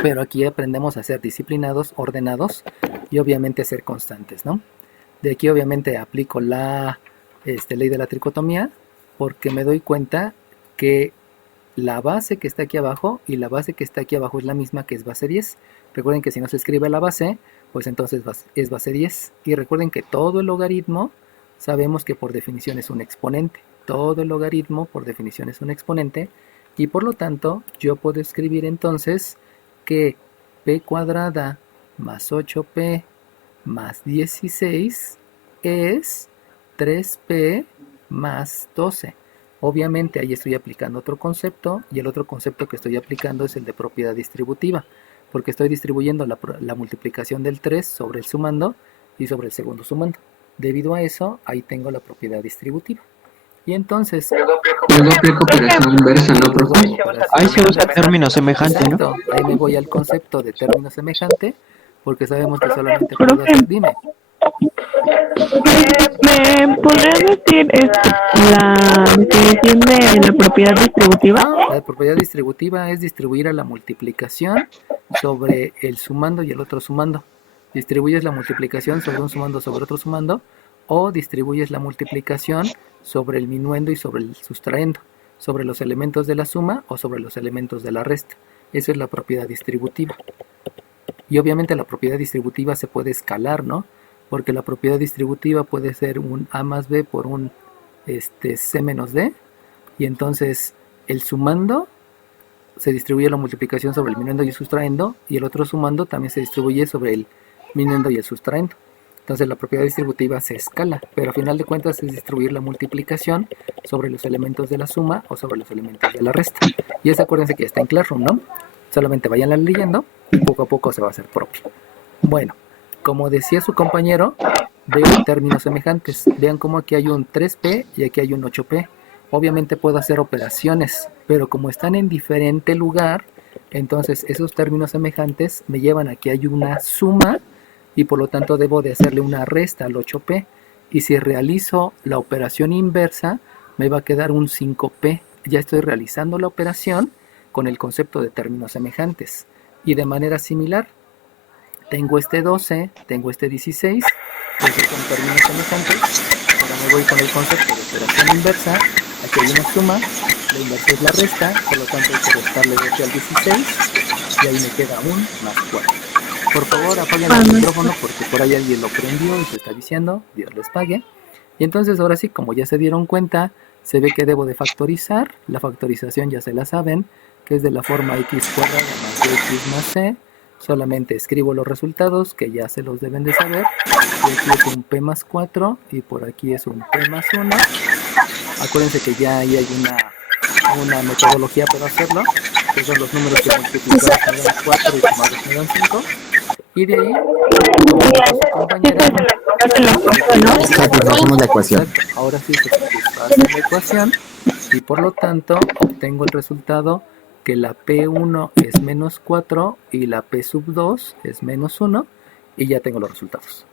pero aquí aprendemos a ser disciplinados, ordenados y obviamente a ser constantes, ¿no? De aquí obviamente aplico la ley de la tricotomía, porque me doy cuenta que la base que está aquí abajo, y la base que está aquí abajo es la misma que es base 10. Recuerden que si no se escribe la base, pues entonces es base 10. Y recuerden que todo el logaritmo sabemos que por definición es un exponente. Todo el logaritmo por definición es un exponente, y por lo tanto yo puedo escribir entonces que p cuadrada más 8p más 16 es 3p más 12. Obviamente ahí estoy aplicando otro concepto, y el otro concepto que estoy aplicando es el de propiedad distributiva, porque estoy distribuyendo la multiplicación del 3 sobre el sumando y sobre el segundo sumando. Debido a eso, ahí tengo la propiedad distributiva. Y entonces... Luego aplico operación inversa, ¿no, profe? Ahí se usa término semejante, ¿no? Exacto, ahí me voy al concepto de término semejante, porque sabemos que solamente puedo hacer... Dime. ¿Me podrías decir la definición de la propiedad distributiva? La propiedad distributiva es distribuir a la multiplicación sobre el sumando y el otro sumando. Distribuyes la multiplicación sobre un sumando sobre otro sumando, o distribuyes la multiplicación sobre el minuendo y sobre el sustraendo, sobre los elementos de la suma o sobre los elementos de la resta. Eso es la propiedad distributiva. Y obviamente la propiedad distributiva se puede escalar, ¿no? Porque la propiedad distributiva puede ser un A más B por un C menos D, y entonces el sumando se distribuye la multiplicación sobre el minuendo y el sustraendo, y el otro sumando también se distribuye sobre el minuendo y el sustraendo. Entonces la propiedad distributiva se escala, pero a final de cuentas es distribuir la multiplicación sobre los elementos de la suma o sobre los elementos de la resta. Y eso acuérdense que está en Classroom, ¿no? Solamente vayan leyendo y poco a poco se va a hacer propio. Bueno, como decía su compañero, veo términos semejantes. Vean cómo aquí hay un 3p y aquí hay un 8p. Obviamente puedo hacer operaciones, pero como están en diferente lugar, entonces esos términos semejantes me llevan a que hay una suma, y por lo tanto debo de hacerle una resta al 8p. Y si realizo la operación inversa, me va a quedar un 5p. Ya estoy realizando la operación con el concepto de términos semejantes. Y de manera similar, tengo este 12, tengo este 16, estos son términos semejantes. Ahora me voy con el concepto de operación inversa. Aquí hay una suma, la inversa es la resta, por lo tanto hay que restarle 12 al 16, y ahí me queda un más 4. Por favor, apaguen el micrófono porque por ahí alguien lo prendió y se está diciendo, Dios les pague. Y entonces ahora sí, como ya se dieron cuenta, se ve que debo de factorizar. La factorización ya se la saben, que es de la forma x cuadrada más bx más c. Solamente escribo los resultados, que ya se los deben de saber. Y aquí es un p más 4 y por aquí es un p más 1. Acuérdense que ya ahí hay una metodología para hacerlo, que son los números que multiplicados me dan 4 y sumados me dan 5. Y de ahí, como dijo su compañera, satisfacemos la ecuación. ahora sí se satisface la ecuación, y por lo tanto obtengo el resultado que la P1 es menos 4 y la P sub 2 es menos 1, y ya tengo los resultados.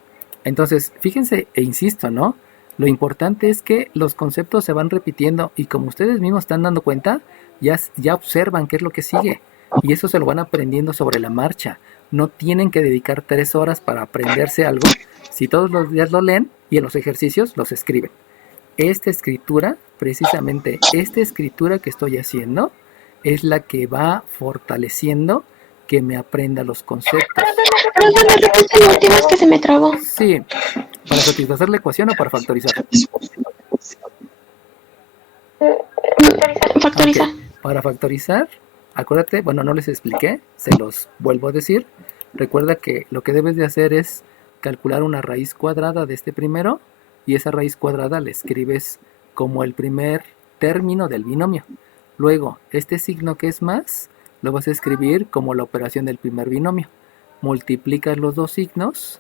Entonces, fíjense e insisto, ¿no? Lo importante es que los conceptos se van repitiendo, y como ustedes mismos están dando cuenta, ya observan qué es lo que sigue, y eso se lo van aprendiendo sobre la marcha. No tienen que dedicar 3 horas para aprenderse algo, si todos los días lo leen y en los ejercicios los escriben. Esta escritura, precisamente esta escritura que estoy haciendo, es la que va fortaleciendo que me aprenda los conceptos. Pero se me repite la última vez que se me trabó. Sí, ¿para satisfacer la ecuación o para factorizar? Factorizar. Okay. Para factorizar, acuérdate, bueno, no les expliqué, se los vuelvo a decir. Recuerda que lo que debes de hacer es calcular una raíz cuadrada de este primero, y esa raíz cuadrada la escribes como el primer término del binomio. Luego, este signo que es más, lo vas a escribir como la operación del primer binomio. Multiplicas los dos signos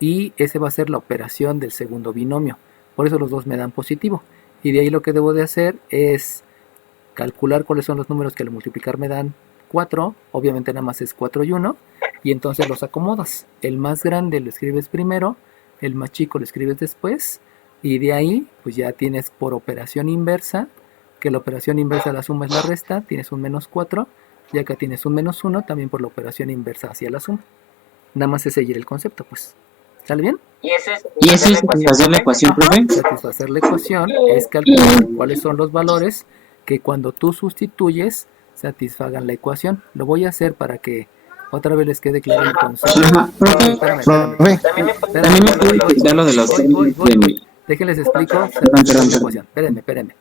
y ese va a ser la operación del segundo binomio. Por eso los dos me dan positivo. Y de ahí lo que debo de hacer es calcular cuáles son los números que al multiplicar me dan 4. Obviamente nada más es 4 y 1. Y entonces los acomodas. El más grande lo escribes primero, el más chico lo escribes después. Y de ahí pues ya tienes por operación inversa, que la operación inversa de la suma es la resta, tienes un menos 4. Y acá tienes un menos 1 también por la operación inversa hacia la suma. Nada más es seguir el concepto, pues. ¿Sale bien? ¿Y ese es satisfacer la ecuación, profe? Satisfacer la ecuación es calcular cuáles son los valores que cuando tú sustituyes satisfagan la ecuación. Lo voy a hacer para que otra vez les quede claro el concepto. Espérame. También me puede explicar lo de los términos de... Déjenles explico. Espérenme.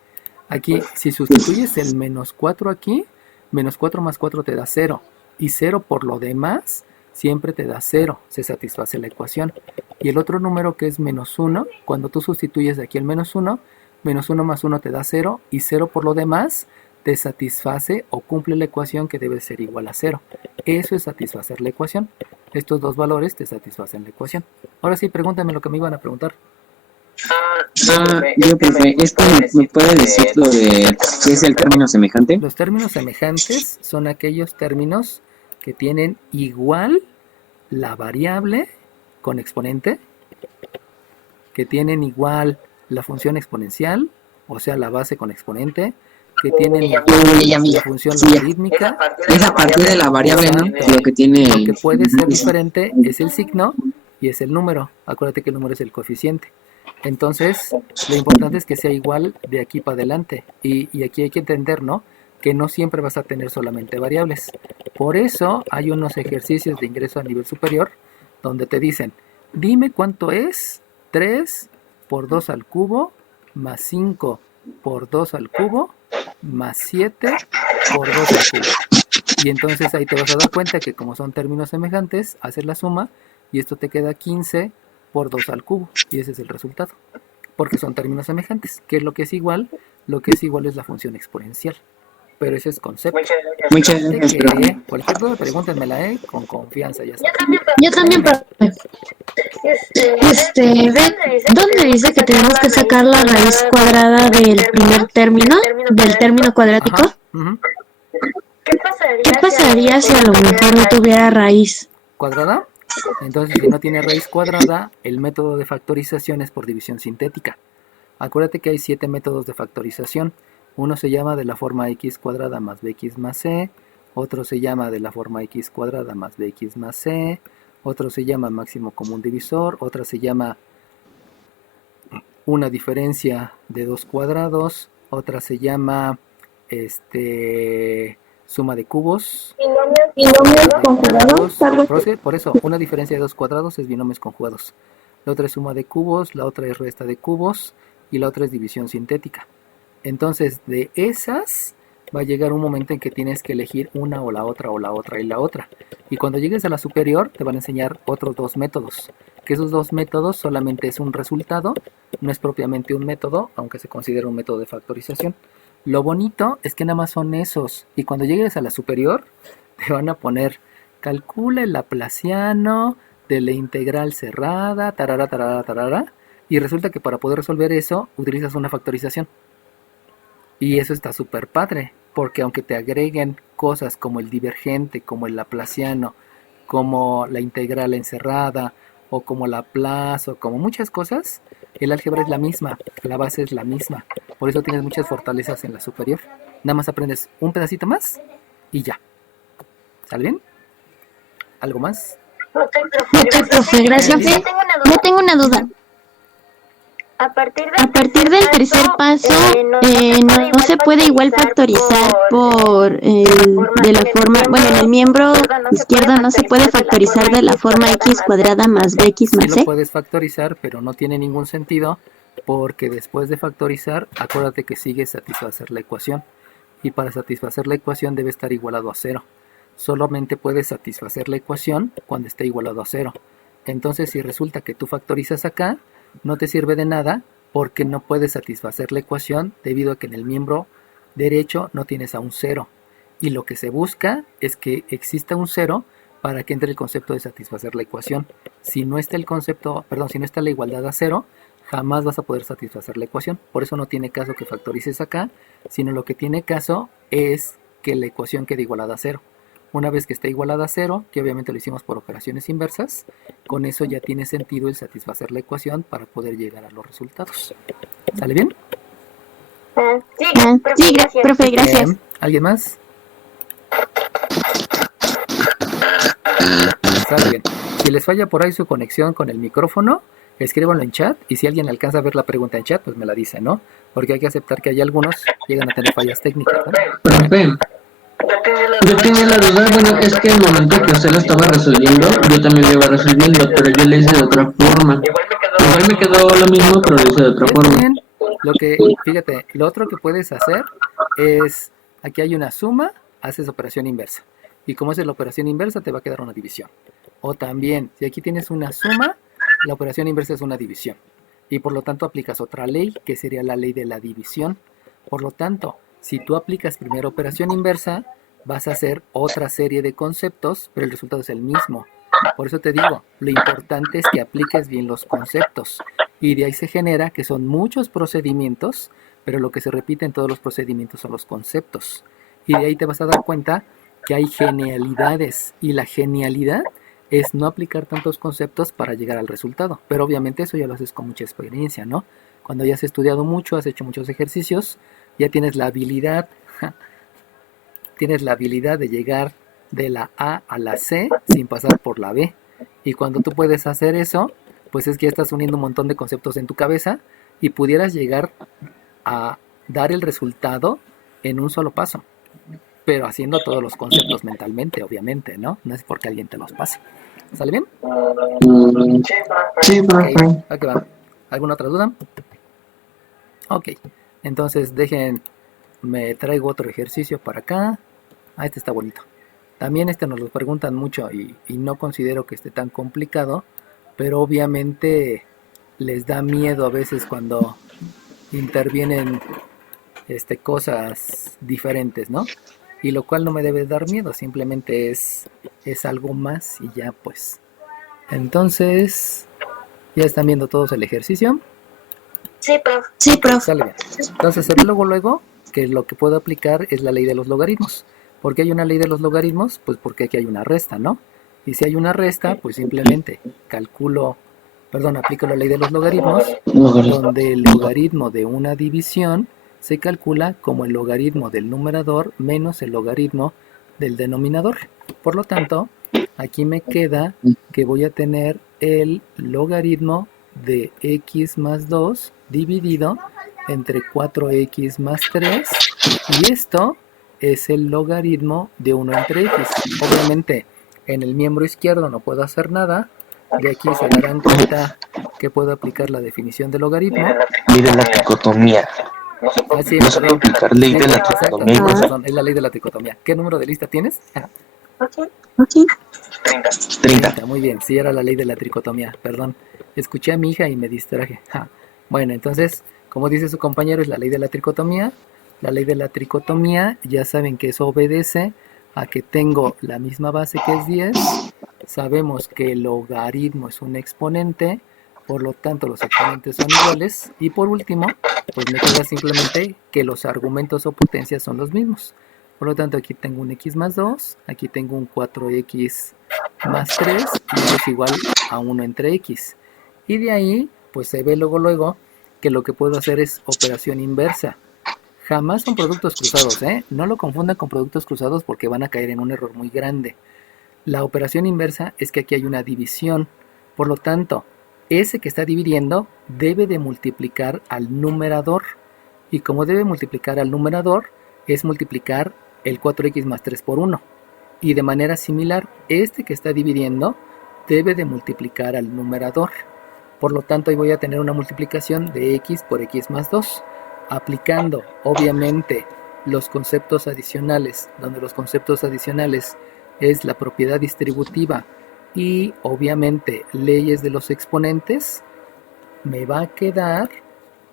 Aquí, si sustituyes el menos 4 aquí, menos 4 más 4 te da 0. Y 0 por lo demás siempre te da 0. Se satisface la ecuación. Y el otro número que es menos 1, cuando tú sustituyes aquí el menos 1 más 1 te da 0. Y 0 por lo demás te satisface o cumple la ecuación que debe ser igual a 0. Eso es satisfacer la ecuación. Estos dos valores te satisfacen la ecuación. Ahora sí, pregúntame lo que me iban a preguntar. Profe, ¿esto me puede decir lo de qué es el término semejante? Los términos semejantes son aquellos términos que tienen igual la variable con exponente, que tienen igual la función exponencial, o sea, la base con exponente, que tienen igual la función logarítmica. Es a partir de la variable, ¿no? Lo que tiene... Lo que puede ser diferente es el signo y es el número. Acuérdate que el número es el coeficiente. Entonces, lo importante es que sea igual de aquí para adelante. Y aquí hay que entender, ¿no? Que no siempre vas a tener solamente variables. Por eso hay unos ejercicios de ingreso a nivel superior donde te dicen, dime cuánto es 3 por 2 al cubo más 5 por 2 al cubo más 7 por 2 al cubo. Y entonces ahí te vas a dar cuenta que como son términos semejantes, haces la suma y esto te queda 15 por 2 al cubo, y ese es el resultado, porque son términos semejantes. ¿Qué es lo que es igual? Lo que es igual es la función exponencial, pero ese es concepto. Muchas gracias, profe. Cualquier duda, pregúntenmela, con confianza, ya sabes. Yo también, profe. ¿Dónde dice que tenemos que sacar la raíz cuadrada del primer término, del término cuadrático? ¿Qué pasaría si a lo mejor no tuviera raíz ¿Cuadrada? Entonces, si no tiene raíz cuadrada, el método de factorización es por división sintética. Acuérdate que hay 7 métodos de factorización. Uno se llama de la forma x cuadrada más bx más c, otro se llama de la forma x cuadrada más bx más c, otro se llama máximo común divisor, otra se llama una diferencia de 2 cuadrados, otra se llama suma de cubos. binomios conjugados? Por eso, una diferencia de 2 cuadrados es binomios conjugados. La otra es suma de cubos, la otra es resta de cubos y la otra es división sintética. Entonces, de esas va a llegar un momento en que tienes que elegir una o la otra y la otra. Y cuando llegues a la superior te van a enseñar otros 2 métodos. Que esos 2 métodos solamente es un resultado, no es propiamente un método, aunque se considera un método de factorización. Lo bonito es que nada más son esos. Y cuando llegues a la superior, te van a poner, calcula el laplaciano de la integral cerrada, tarara. Y resulta que para poder resolver eso, utilizas una factorización. Y eso está súper padre, porque aunque te agreguen cosas como el divergente, como el laplaciano, como la integral encerrada, o como Laplace, o como muchas cosas, el álgebra es la misma, la base es la misma. Por eso tienes muchas fortalezas en la superior. Nada más aprendes un pedacito más y ya. ¿Sale bien? ¿Algo más? Ok, profe, gracias. Yo tengo una duda. A partir del tercer paso, no se puede igual factorizar de la forma, bueno, en el miembro izquierdo no se puede factorizar de la forma x cuadrada más bx más Sí c. lo puedes factorizar, pero no tiene ningún sentido, porque después de factorizar, acuérdate que sigue satisfacer la ecuación. Y para satisfacer la ecuación debe estar igualado a 0. Solamente puedes satisfacer la ecuación cuando esté igualado a 0. Entonces, si resulta que tú factorizas acá, no te sirve de nada porque no puedes satisfacer la ecuación debido a que en el miembro derecho no tienes a un 0. Y lo que se busca es que exista un 0 para que entre el concepto de satisfacer la ecuación. Si no está si no está la igualdad a 0, jamás vas a poder satisfacer la ecuación. Por eso no tiene caso que factorices acá, sino lo que tiene caso es que la ecuación quede igualada a 0. Una vez que esté igualada a 0, que obviamente lo hicimos por operaciones inversas, con eso ya tiene sentido el satisfacer la ecuación para poder llegar a los resultados. ¿Sale bien? Sí, profe, gracias. ¿Alguien más? Sale bien. Si les falla por ahí su conexión con el micrófono, escríbanlo en chat y si alguien alcanza a ver la pregunta en chat, pues me la dice, ¿no? Porque hay que aceptar que hay algunos que llegan a tener fallas técnicas, ¿no? Profe, yo tenía la duda, bueno, es que el momento que usted lo estaba resolviendo, yo también lo iba resolviendo, pero yo le hice de otra forma. Igual me quedó lo mismo, pero lo hice de otra forma. Bien, fíjate, lo otro que puedes hacer es, aquí hay una suma, haces operación inversa. Y como haces la operación inversa, te va a quedar una división. O también, si aquí tienes una suma, la operación inversa es una división. Y por lo tanto aplicas otra ley, que sería la ley de la división. Por lo tanto, si tú aplicas primero operación inversa, vas a hacer otra serie de conceptos, pero el resultado es el mismo. Por eso te digo, lo importante es que apliques bien los conceptos. Y de ahí se genera que son muchos procedimientos, pero lo que se repite en todos los procedimientos son los conceptos. Y de ahí te vas a dar cuenta que hay genialidades. Y la genialidad es no aplicar tantos conceptos para llegar al resultado. Pero obviamente eso ya lo haces con mucha experiencia, ¿no? Cuando ya has estudiado mucho, has hecho muchos ejercicios, ya tienes la habilidad, de llegar de la A a la C sin pasar por la B. Y cuando tú puedes hacer eso, pues es que ya estás uniendo un montón de conceptos en tu cabeza y pudieras llegar a dar el resultado en un solo paso. Pero haciendo todos los conceptos mentalmente, obviamente, ¿no? No es porque alguien te los pase. ¿Sale bien? Sí, profe. Okay, aquí va. ¿Alguna otra duda? Ok. Entonces me traigo otro ejercicio para acá. Ah, este está bonito. También nos lo preguntan mucho y no considero que esté tan complicado, pero obviamente les da miedo a veces cuando intervienen cosas diferentes, ¿no? Y lo cual no me debe dar miedo, simplemente es algo más y ya pues. Entonces, ¿ya están viendo todos el ejercicio? Sí, prof. Sí, prof. Sale bien. Entonces, se ve luego que lo que puedo aplicar es la ley de los logaritmos. ¿Por qué hay una ley de los logaritmos? Pues porque aquí hay una resta, ¿no? Y si hay una resta, pues simplemente aplico la ley de los logaritmos, donde el logaritmo de una división se calcula como el logaritmo del numerador menos el logaritmo del denominador. Por lo tanto, aquí me queda que voy a tener el logaritmo de x más 2 dividido entre 4x más 3 y esto es el logaritmo de 1 entre x. Obviamente en el miembro izquierdo no puedo hacer nada. De aquí se darán cuenta que puedo aplicar la definición de logaritmo. Miren la tricotomía. Así No se puede aplicar ley de la tricotomía. Exacto, es la ley de la tricotomía. ¿Qué número de lista tienes? 30. Muy bien, sí era la ley de la tricotomía, perdón. Escuché a mi hija y me distraje. Bueno, entonces, como dice su compañero, es la ley de la tricotomía. La ley de la tricotomía, ya saben que eso obedece a que tengo la misma base que es 10. Sabemos que el logaritmo es un exponente, por lo tanto los exponentes son iguales. Y por último, pues me queda simplemente que los argumentos o potencias son los mismos. Por lo tanto, aquí tengo un x más 2, aquí tengo un 4x más 3, y eso es igual a 1 entre x. Y de ahí, pues se ve luego que lo que puedo hacer es operación inversa. Jamás son productos cruzados, ¿eh? No lo confundan con productos cruzados porque van a caer en un error muy grande. La operación inversa es que aquí hay una división. Por lo tanto, ese que está dividiendo debe de multiplicar al numerador. Y como debe multiplicar al numerador, es multiplicar el 4x más 3 por 1. Y de manera similar, este que está dividiendo debe de multiplicar al numerador. Por lo tanto, ahí voy a tener una multiplicación de x por x más 2. Aplicando, obviamente, los conceptos adicionales, donde los conceptos adicionales es la propiedad distributiva y, obviamente, leyes de los exponentes, me va a quedar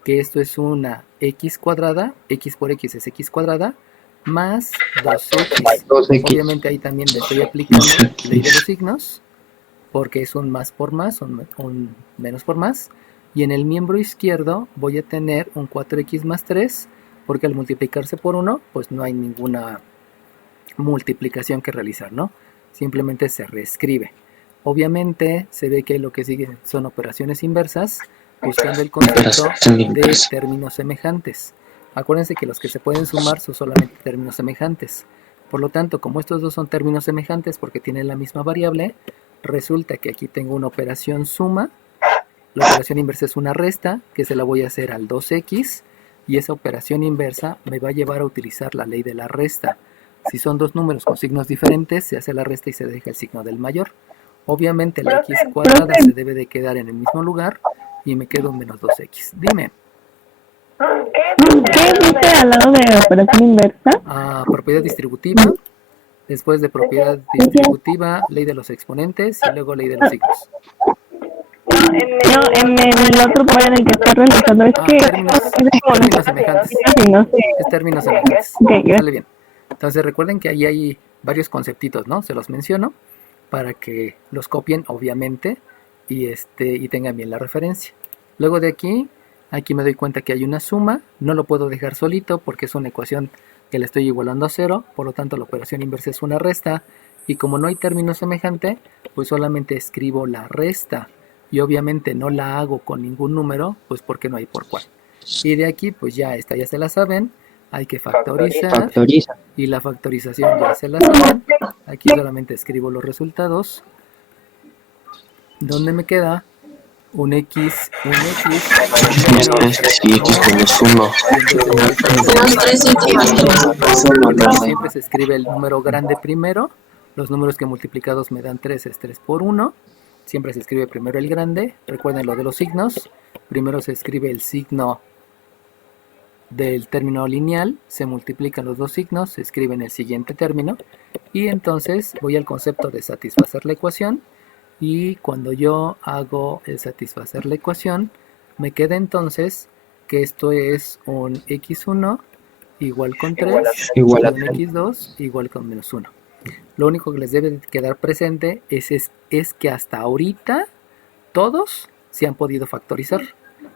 que esto es una x cuadrada, x por x es x cuadrada, más 2x. Obviamente ahí también le estoy aplicando ley de los signos, porque es un más por más, un menos por más. Y en el miembro izquierdo voy a tener un 4x más 3, porque al multiplicarse por 1, pues no hay ninguna multiplicación que realizar, ¿no? Simplemente se reescribe. Obviamente se ve que lo que sigue son operaciones inversas, buscando el concepto de términos semejantes. Acuérdense que los que se pueden sumar son solamente términos semejantes. Por lo tanto, como estos dos son términos semejantes porque tienen la misma variable, resulta que aquí tengo una operación suma, La operación inversa es una resta que se la voy a hacer al 2x y esa operación inversa me va a llevar a utilizar la ley de la resta. Si son dos números con signos diferentes, se hace la resta y se deja el signo del mayor. Obviamente la x cuadrada se debe de quedar en el mismo lugar y me quedo un menos 2x. Dime. ¿Qué dice al lado de la operación inversa? Propiedad distributiva. Después de propiedad distributiva, ley de los exponentes y luego ley de los signos. No, en el otro par en el que está realizando es que términos semejantes. No sé. Es términos semejantes. Okay, sale bien. Entonces recuerden que ahí hay varios conceptitos, ¿no? Se los menciono para que los copien, obviamente, y tengan bien la referencia. Luego de aquí me doy cuenta que hay una suma. No lo puedo dejar solito porque es una ecuación que le estoy igualando a 0, por lo tanto la operación inversa es una resta, y como no hay término semejante, pues solamente escribo la resta, y obviamente no la hago con ningún número, pues porque no hay por cuál. Y de aquí, pues ya ya se la saben, hay que factorizar, y la factorización ya se la saben, aquí solamente escribo los resultados, donde me queda un x y x menos 1. Siempre se escribe el número grande primero. Los números que multiplicados me dan 3 es 3 por 1. Siempre se escribe primero el grande. Recuerden lo de los signos. Primero se escribe el signo del término lineal. Se multiplican los dos signos. Se escribe en el siguiente término. Y entonces voy al concepto de satisfacer la ecuación. Y cuando yo hago el satisfacer la ecuación, me queda entonces que esto es un x1 igual con 3, igual a un x2 igual con menos 1. Lo único que les debe quedar presente es que hasta ahorita todos se han podido factorizar.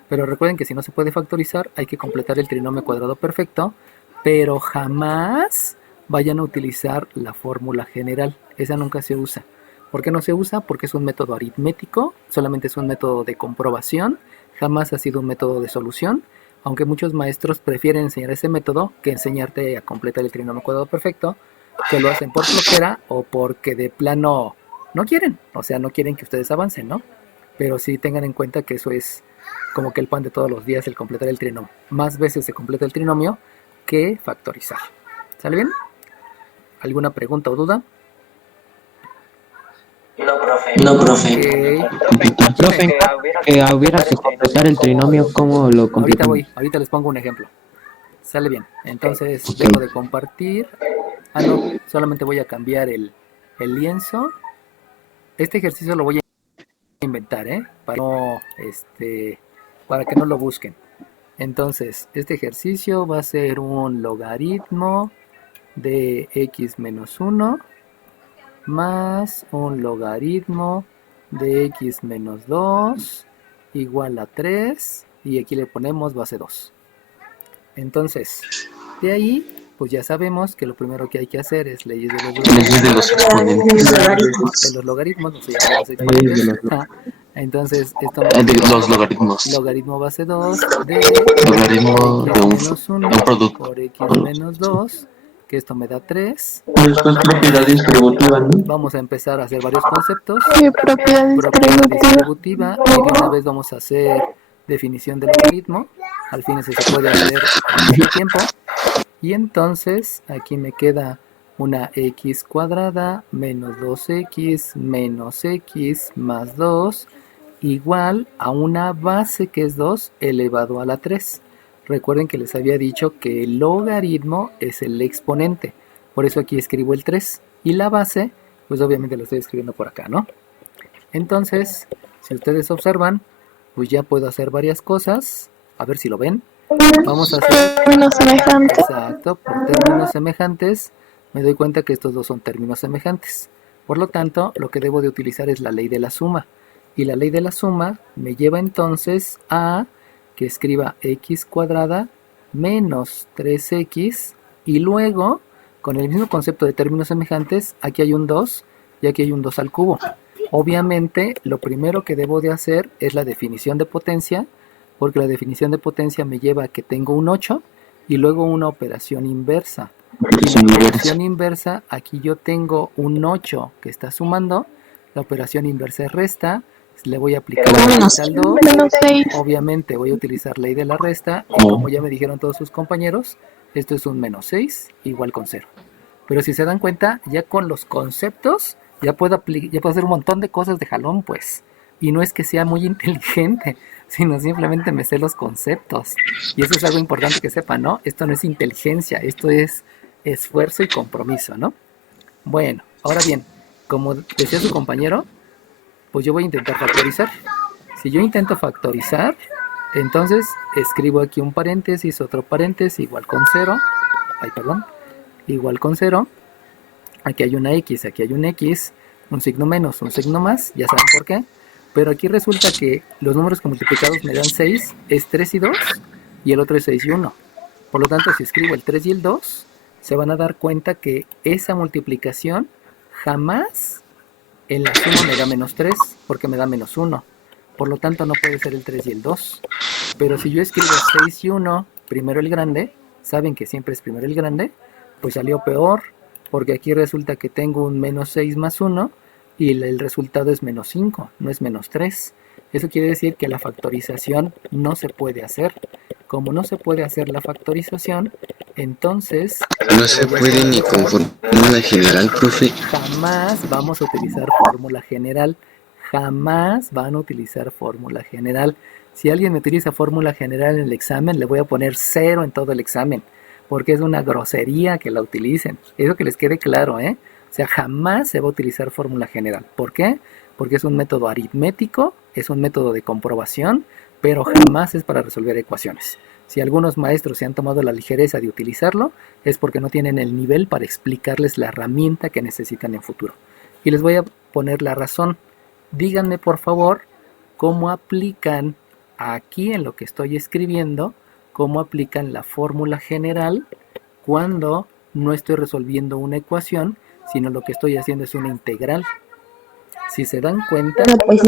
Pero recuerden que si no se puede factorizar, hay que completar el trinomio cuadrado perfecto, pero jamás vayan a utilizar la fórmula general. Esa nunca se usa. ¿Por qué no se usa? Porque es un método aritmético, solamente es un método de comprobación, jamás ha sido un método de solución, aunque muchos maestros prefieren enseñar ese método que enseñarte a completar el trinomio cuadrado perfecto, que lo hacen por flojera o porque de plano no quieren, o sea, no quieren que ustedes avancen, ¿no? Pero sí tengan en cuenta que eso es como que el pan de todos los días, el completar el trinomio. Más veces se completa el trinomio que factorizar. ¿Sale bien? ¿Alguna pregunta o duda? No, profe. Profe, que hubiera que completar el trinomio, ¿cómo lo completamos? Ahorita les pongo un ejemplo. Sale bien. Entonces dejo de compartir. No, solamente voy a cambiar el lienzo. Este ejercicio lo voy a inventar, para que no lo busquen. Entonces, este ejercicio va a ser un logaritmo de x menos 1 más un logaritmo de x menos 2 igual a 3, y aquí le ponemos base 2. Entonces, de ahí, pues ya sabemos que lo primero que hay que hacer es leyes de los exponentes. De los logaritmos, no sé, de los exponentes. Entonces, esto los logaritmos. Logaritmo base 2 de logaritmo x de menos 1 producto por x menos 2, que esto me da 3. Esto es propiedad distributiva, ¿no? Vamos a empezar a hacer varios conceptos. ¿Qué propiedad distributiva? Y de una vez vamos a hacer definición del logaritmo. Al fin eso se puede hacer en este tiempo. Y entonces aquí me queda una x cuadrada menos 2x menos x más 2 igual a una base que es 2 elevado a la 3. Recuerden que les había dicho que el logaritmo es el exponente. Por eso aquí escribo el 3. Y la base, pues obviamente lo estoy escribiendo por acá, ¿no? Entonces, si ustedes observan, pues ya puedo hacer varias cosas. A ver si lo ven. Vamos a hacer términos semejantes. Exacto, por términos semejantes. Me doy cuenta que estos dos son términos semejantes. Por lo tanto, lo que debo de utilizar es la ley de la suma. Y la ley de la suma me lleva entonces a que escriba x cuadrada menos 3x y luego, con el mismo concepto de términos semejantes, aquí hay un 2 y aquí hay un 2 al cubo. Obviamente, lo primero que debo de hacer es la definición de potencia, porque la definición de potencia me lleva a que tengo un 8 y luego una operación inversa. Y la operación inversa, aquí yo tengo un 8 que está sumando, la operación inversa es resta, le voy a aplicar Como la menos al 2, menos 6. obviamente voy a utilizar ley de la resta, y como ya me dijeron todos sus compañeros, esto es un menos 6 igual con 0. Pero si se dan cuenta, ya con los conceptos, ya puedo hacer un montón de cosas de jalón, pues. Y no es que sea muy inteligente, sino simplemente me sé los conceptos. Y eso es algo importante que sepan, ¿no? Esto no es inteligencia, esto es esfuerzo y compromiso, ¿no? Bueno, ahora bien, como decía su compañero, pues yo voy a intentar factorizar. Si yo intento factorizar, entonces escribo aquí un paréntesis, otro paréntesis, igual con 0. Ay, perdón. Igual con 0. Aquí hay una X, aquí hay un X, un signo menos, un signo más, ya saben por qué. Pero aquí resulta que los números que multiplicados me dan 6 es 3 y 2, y el otro es 6 y 1. Por lo tanto, si escribo el 3 y el 2, se van a dar cuenta que esa multiplicación jamás en la suma me da menos 3, porque me da menos 1. Por lo tanto, no puede ser el 3 y el 2. Pero si yo escribo 6 y 1, primero el grande, saben que siempre es primero el grande, pues salió peor, porque aquí resulta que tengo un menos 6 más 1, y el resultado es menos 5, no es menos 3. Eso quiere decir que la factorización no se puede hacer. Como no se puede hacer la factorización, entonces... No se puede ni con fórmula general, profe. Jamás vamos a utilizar fórmula general. Jamás van a utilizar fórmula general. Si alguien me utiliza fórmula general en el examen, le voy a poner 0 en todo el examen, porque es una grosería que la utilicen. Eso que les quede claro, ¿eh? O sea, jamás se va a utilizar fórmula general. ¿Por qué? Porque es un método aritmético, es un método de comprobación, pero jamás es para resolver ecuaciones. Si algunos maestros se han tomado la ligereza de utilizarlo, es porque no tienen el nivel para explicarles la herramienta que necesitan en futuro. Y les voy a poner la razón. Díganme, por favor, cómo aplican aquí en lo que estoy escribiendo, cómo aplican la fórmula general cuando no estoy resolviendo una ecuación, sino lo que estoy haciendo es una integral. Si se dan cuenta, pues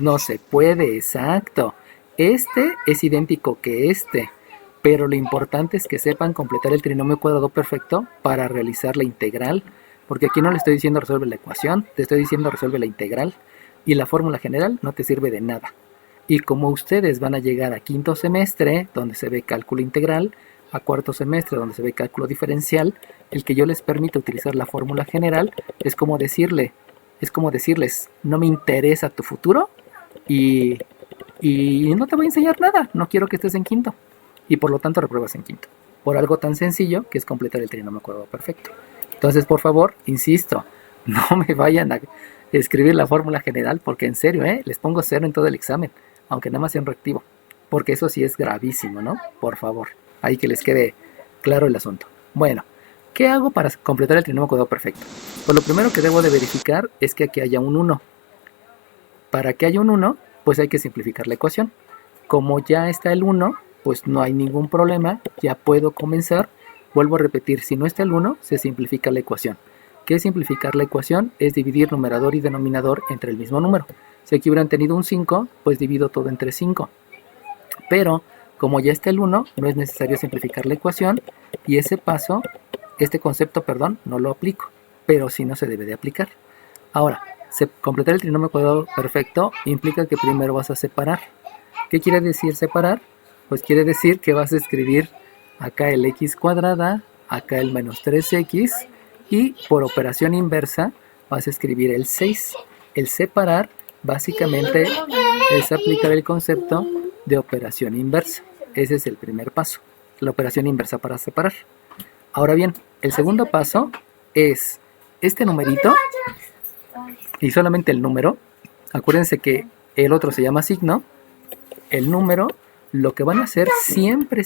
no se puede, exacto. Este es idéntico que este, pero lo importante es que sepan completar el trinomio cuadrado perfecto para realizar la integral, porque aquí no le estoy diciendo resuelve la ecuación, te estoy diciendo resuelve la integral, y la fórmula general no te sirve de nada. Y como ustedes van a llegar a quinto semestre, donde se ve cálculo integral, a cuarto semestre, donde se ve cálculo diferencial, el que yo les permita utilizar la fórmula general es como decirles, no me interesa tu futuro y no te voy a enseñar nada, no quiero que estés en quinto. Y por lo tanto repruebas en quinto, por algo tan sencillo que es completar el trinomio cuadrado perfecto. Entonces, por favor, insisto, no me vayan a escribir la fórmula general, porque en serio, les pongo 0 en todo el examen, aunque nada más sea un reactivo, porque eso sí es gravísimo, ¿no? Por favor, ahí que les quede claro el asunto. Bueno, ¿qué hago para completar el trinomio cuadrado perfecto? Pues lo primero que debo de verificar es que aquí haya un 1. Para que haya un 1, pues hay que simplificar la ecuación. Como ya está el 1, pues no hay ningún problema, ya puedo comenzar. Vuelvo a repetir, si no está el 1, se simplifica la ecuación. ¿Qué es simplificar la ecuación? Es dividir numerador y denominador entre el mismo número. Si aquí hubieran tenido un 5, pues divido todo entre 5. Pero, como ya está el 1, no es necesario simplificar la ecuación, y este concepto, no lo aplico, pero sí no se debe de aplicar. Ahora, completar el trinomio cuadrado perfecto implica que primero vas a separar. ¿Qué quiere decir separar? Pues quiere decir que vas a escribir acá el x cuadrada, acá el menos 3x, y por operación inversa vas a escribir el 6. El separar básicamente es aplicar el concepto de operación inversa. Ese es el primer paso, la operación inversa para separar. Ahora bien, el segundo paso es este numerito y solamente el número. Acuérdense que el otro se llama signo. El número, lo que van a hacer siempre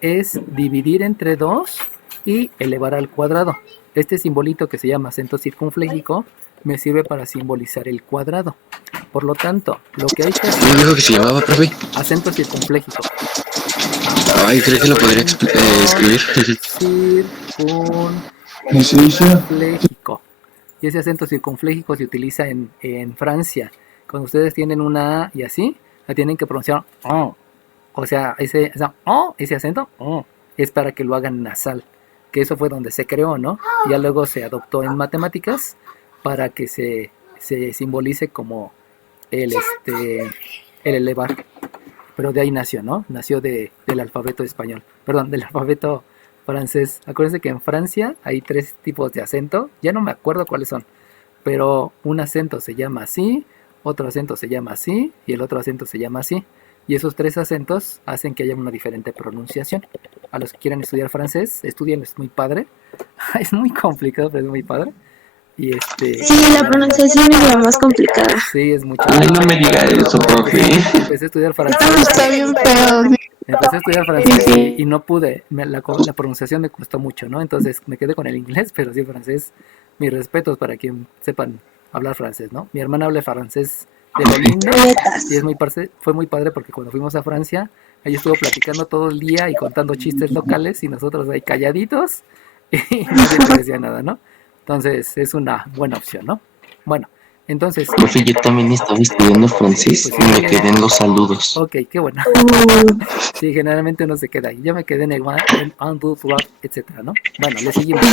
es dividir entre 2 y elevar al cuadrado. Este simbolito que se llama acento circunfléjico me sirve para simbolizar el cuadrado. Por lo tanto, lo que hay que hacer... ¿Cómo dijo que se llamaba, profe? Acento circunfléjico. Ay, ¿cree que lo podría escribir? Circunfléjico. Y ese acento circunfléjico se utiliza en Francia. Cuando ustedes tienen una A y así, la tienen que pronunciar O. O sea, ese acento es para que lo hagan nasal. Que eso fue donde se creó, ¿no? Ya luego se adoptó en matemáticas para que se se simbolice como el elevar. Pero de ahí nació, ¿no? Nació del alfabeto español. Perdón, del alfabeto francés. Acuérdense que en Francia hay 3 tipos de acento. Ya no me acuerdo cuáles son. Pero un acento se llama así, otro acento se llama así y el otro acento se llama así. Y esos 3 acentos hacen que haya una diferente pronunciación. A los que quieran estudiar francés, estudien, es muy padre. Es muy complicado, pero es muy padre. Y Sí, la pronunciación es la más complicada. Sí, es mucho. Ay, no me diga eso, profe. Empecé a estudiar francés. Está bien feo. Empecé a estudiar francés y no pude. La pronunciación me costó mucho, ¿no? Entonces me quedé con el inglés, pero sí francés. Mis respetos para quien sepan hablar francés, ¿no? Mi hermana habla francés de lo lindo y fue muy padre porque cuando fuimos a Francia, ella estuvo platicando todo el día y contando chistes locales y nosotros ahí calladitos y nadie le decía nada, ¿no? Entonces es una buena opción, ¿no? Bueno, entonces... Profe, yo también estaba estudiando francés y me quedé en los saludos. Ok, qué bueno. Sí, generalmente uno se queda ahí. Yo me quedé en el un, dos, etcétera, ¿no? Bueno, le seguimos.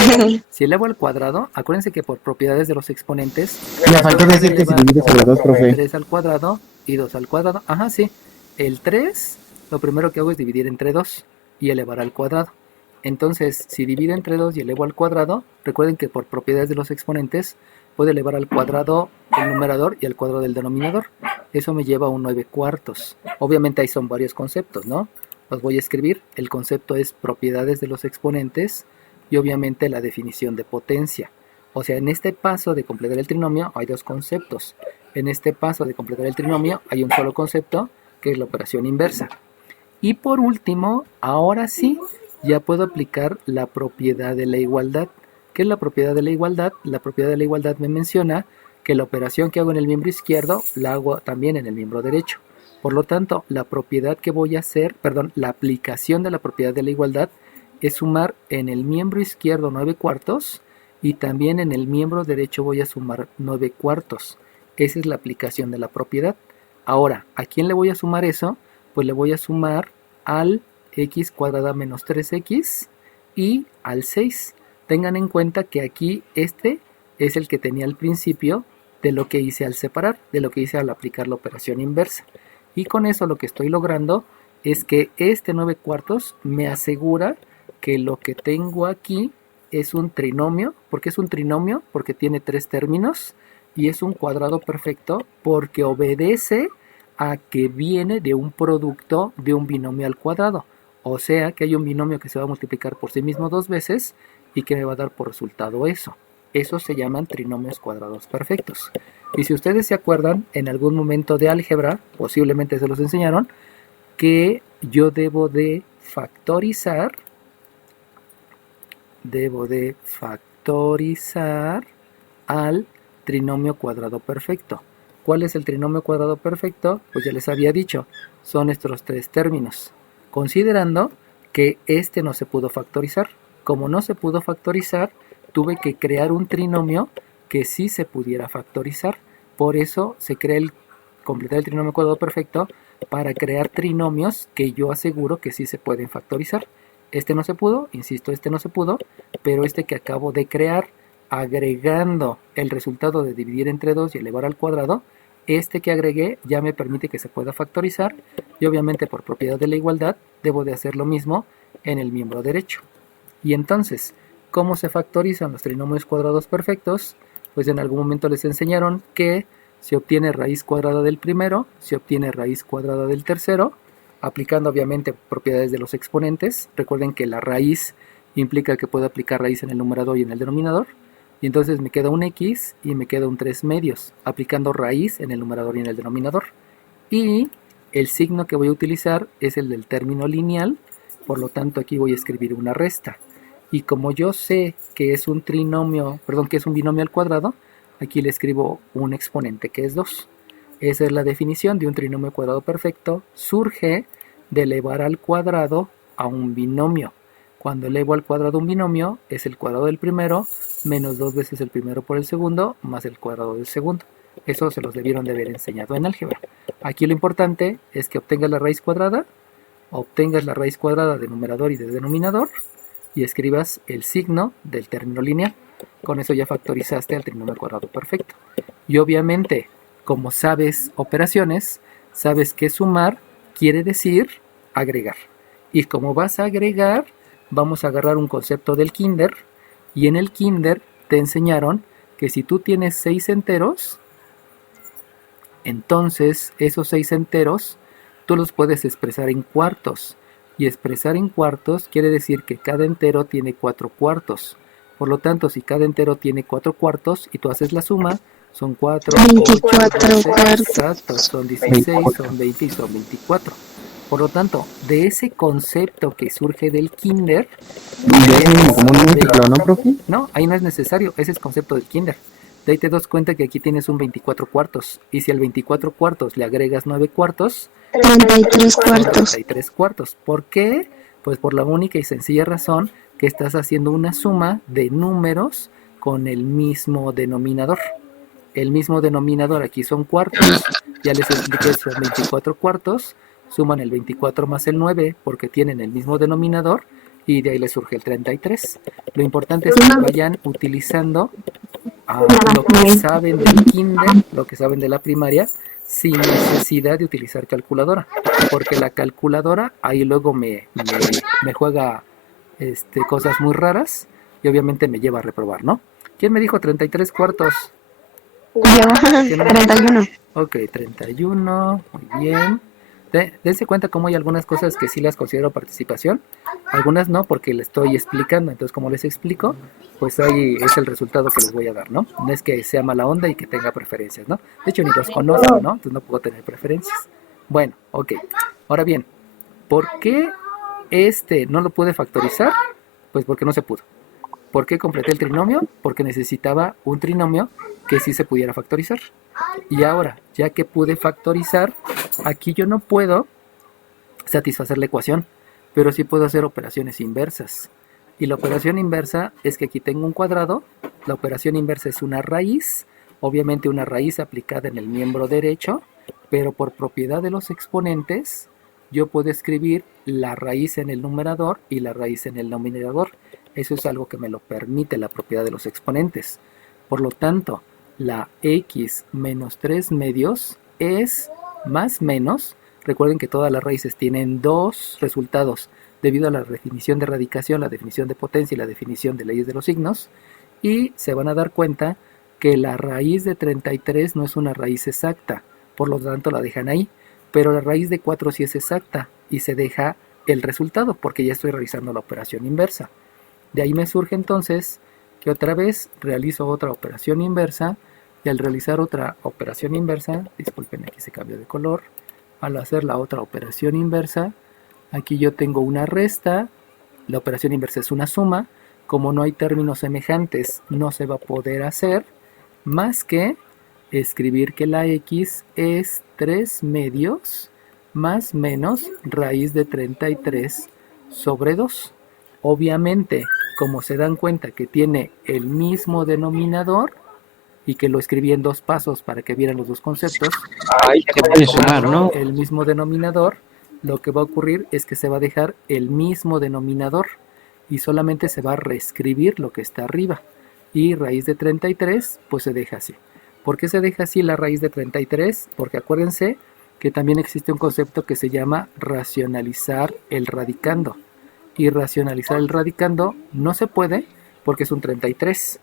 Si elevo al cuadrado, acuérdense que por propiedades de los exponentes... Me faltó decir que se divide sobre 2, profe. 3 al cuadrado y 2 al cuadrado. Ajá, sí. El 3, lo primero que hago es dividir entre 2 y elevar al cuadrado. Entonces, si divido entre 2 y elevo al cuadrado, recuerden que por propiedades de los exponentes puedo elevar al cuadrado el numerador y al cuadrado del denominador. Eso me lleva a un 9/4. Obviamente ahí son varios conceptos, ¿no? Los voy a escribir. El concepto es propiedades de los exponentes y obviamente la definición de potencia. O sea, en este paso de completar el trinomio hay 2 conceptos. En este paso de completar el trinomio hay un solo concepto, que es la operación inversa. Y por último, ahora sí, ya puedo aplicar la propiedad de la igualdad. ¿Qué es la propiedad de la igualdad? La propiedad de la igualdad me menciona que la operación que hago en el miembro izquierdo la hago también en el miembro derecho. Por lo tanto, la propiedad que voy a hacer, la aplicación de la propiedad de la igualdad es sumar en el miembro izquierdo 9/4 y también en el miembro derecho voy a sumar 9/4. Esa es la aplicación de la propiedad. Ahora, ¿a quién le voy a sumar eso? Pues le voy a sumar al x cuadrada menos 3x y al 6. Tengan en cuenta que aquí este es el que tenía al principio de lo que hice al separar, de lo que hice al aplicar la operación inversa. Y con eso lo que estoy logrando es que este 9/4 me asegura que lo que tengo aquí es un trinomio. ¿Por qué es un trinomio? Porque tiene 3 términos y es un cuadrado perfecto porque obedece a que viene de un producto de un binomio al cuadrado. O sea que hay un binomio que se va a multiplicar por sí mismo 2 veces y que me va a dar por resultado eso. Esos se llaman trinomios cuadrados perfectos. Y si ustedes se acuerdan, en algún momento de álgebra, posiblemente se los enseñaron, que yo debo de factorizar al trinomio cuadrado perfecto. ¿Cuál es el trinomio cuadrado perfecto? Pues ya les había dicho, son estos 3 términos. Considerando que este no se pudo factorizar. Como no se pudo factorizar, tuve que crear un trinomio que sí se pudiera factorizar. Por eso se crea completar el trinomio cuadrado perfecto para crear trinomios que yo aseguro que sí se pueden factorizar. Este no se pudo, insisto, este no se pudo, pero este que acabo de crear, agregando el resultado de dividir entre 2 y elevar al cuadrado, este que agregué ya me permite que se pueda factorizar y obviamente por propiedad de la igualdad debo de hacer lo mismo en el miembro derecho. Y entonces, ¿cómo se factorizan los trinomios cuadrados perfectos? Pues en algún momento les enseñaron que se obtiene raíz cuadrada del primero, se obtiene raíz cuadrada del tercero, aplicando obviamente propiedades de los exponentes. Recuerden que la raíz implica que puedo aplicar raíz en el numerador y en el denominador. Y entonces me queda un x y me queda un 3 medios, aplicando raíz en el numerador y en el denominador. Y el signo que voy a utilizar es el del término lineal, por lo tanto aquí voy a escribir una resta. Y como yo sé que es un trinomio, que es un binomio al cuadrado, aquí le escribo un exponente que es 2. Esa es la definición de un trinomio cuadrado perfecto. Surge de elevar al cuadrado a un binomio. Cuando elevo al cuadrado un binomio, es el cuadrado del primero menos 2 veces el primero por el segundo más el cuadrado del segundo. Eso se los debieron de haber enseñado en álgebra. Aquí lo importante es que obtengas la raíz cuadrada de numerador y de denominador y escribas el signo del término lineal. Con eso ya factorizaste al trinomio cuadrado perfecto. Y obviamente, como sabes operaciones, sabes que sumar quiere decir agregar. Y como vas a agregar, vamos a agarrar un concepto del kinder. Y en el kinder te enseñaron que si tú tienes 6 enteros, entonces esos 6 enteros tú los puedes expresar en cuartos. Y expresar en cuartos quiere decir que cada entero tiene 4 cuartos. Por lo tanto, si cada entero tiene 4 cuartos y tú haces la suma, son 4, 24 12, cuartos. exacto, son 16, son 20 y son 24. Por lo tanto, de ese concepto que surge del kinder, Como un múltiplo, ¿no, profe? no, ahí no es necesario, ese es el concepto del kinder. De ahí te das cuenta que aquí tienes un 24 cuartos. Y si al 24 cuartos le agregas 9 cuartos, 33 cuartos. 33 cuartos. ¿Por qué? Pues por la única y sencilla razón que estás haciendo una suma de números con el mismo denominador. El mismo denominador aquí son cuartos. Ya les expliqué, son 24 cuartos. Suman el 24 más el 9 porque tienen el mismo denominador. Y de ahí les surge el 33. Lo importante es que vayan utilizando lo que saben del kinder, lo que saben de la primaria, sin necesidad de utilizar calculadora. Porque la calculadora ahí luego me juega cosas muy raras y obviamente me lleva a reprobar, ¿no? ¿Quién me dijo 33 cuartos? Yo, ¿Quién me dijo? 31. Ok, 31, muy bien. Dense cuenta cómo hay algunas cosas que sí las considero participación, algunas no porque les estoy explicando, entonces como les explico, pues ahí es el resultado que les voy a dar, ¿no? No es que sea mala onda y que tenga preferencias, ¿no? De hecho ni los conozco, ¿no? Entonces no puedo tener preferencias. Bueno, ok. Ahora bien, ¿por qué no lo pude factorizar? Pues porque no se pudo. ¿Por qué completé el trinomio? Porque necesitaba un trinomio que sí se pudiera factorizar. Y ahora, ya que pude factorizar, aquí yo no puedo satisfacer la ecuación, pero sí puedo hacer operaciones inversas. Y la operación inversa es que aquí tengo un cuadrado, la operación inversa es una raíz, obviamente una raíz aplicada en el miembro derecho, pero por propiedad de los exponentes, yo puedo escribir la raíz en el numerador y la raíz en el denominador. Eso es algo que me lo permite la propiedad de los exponentes. Por lo tanto, la x menos 3 medios es más menos. Recuerden que todas las raíces tienen dos resultados debido a la definición de radicación, la definición de potencia y la definición de leyes de los signos. Y se van a dar cuenta que la raíz de 33 no es una raíz exacta, por lo tanto la dejan ahí. Pero la raíz de 4 sí es exacta y se deja el resultado porque ya estoy realizando la operación inversa. De ahí me surge entonces que otra vez realizo otra operación inversa y al realizar otra operación inversa, disculpen aquí se cambió de color, al hacer la otra operación inversa, aquí yo tengo una resta, la operación inversa es una suma, como no hay términos semejantes no se va a poder hacer más que escribir que la x es 3 medios más menos raíz de 33 sobre 2. Obviamente, como se dan cuenta que tiene el mismo denominador y que lo escribí en dos pasos para que vieran los dos conceptos, el mismo denominador, lo que va a ocurrir es que se va a dejar el mismo denominador y solamente se va a reescribir lo que está arriba. Y raíz de 33, pues se deja así. ¿Por qué se deja así la raíz de 33? Porque acuérdense que también existe un concepto que se llama racionalizar el radicando. Y racionalizar el radicando no se puede porque es un 33.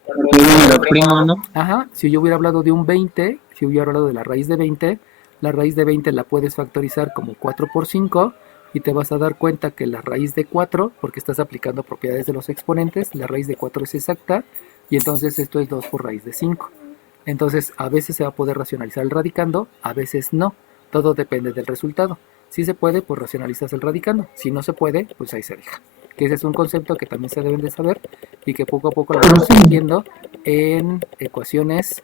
Ajá, si yo hubiera hablado de un 20, si hubiera hablado de la raíz de 20 la puedes factorizar como 4 por 5 y te vas a dar cuenta que la raíz de 4, porque estás aplicando propiedades de los exponentes, la raíz de 4 es exacta y entonces esto es 2 por raíz de 5. Entonces a veces se va a poder racionalizar el radicando, a veces no, todo depende del resultado. Si se puede, pues racionalizas el radicando. Si no se puede, pues ahí se deja. Que ese es un concepto que también se deben de saber y que poco a poco lo vamos viendo en ecuaciones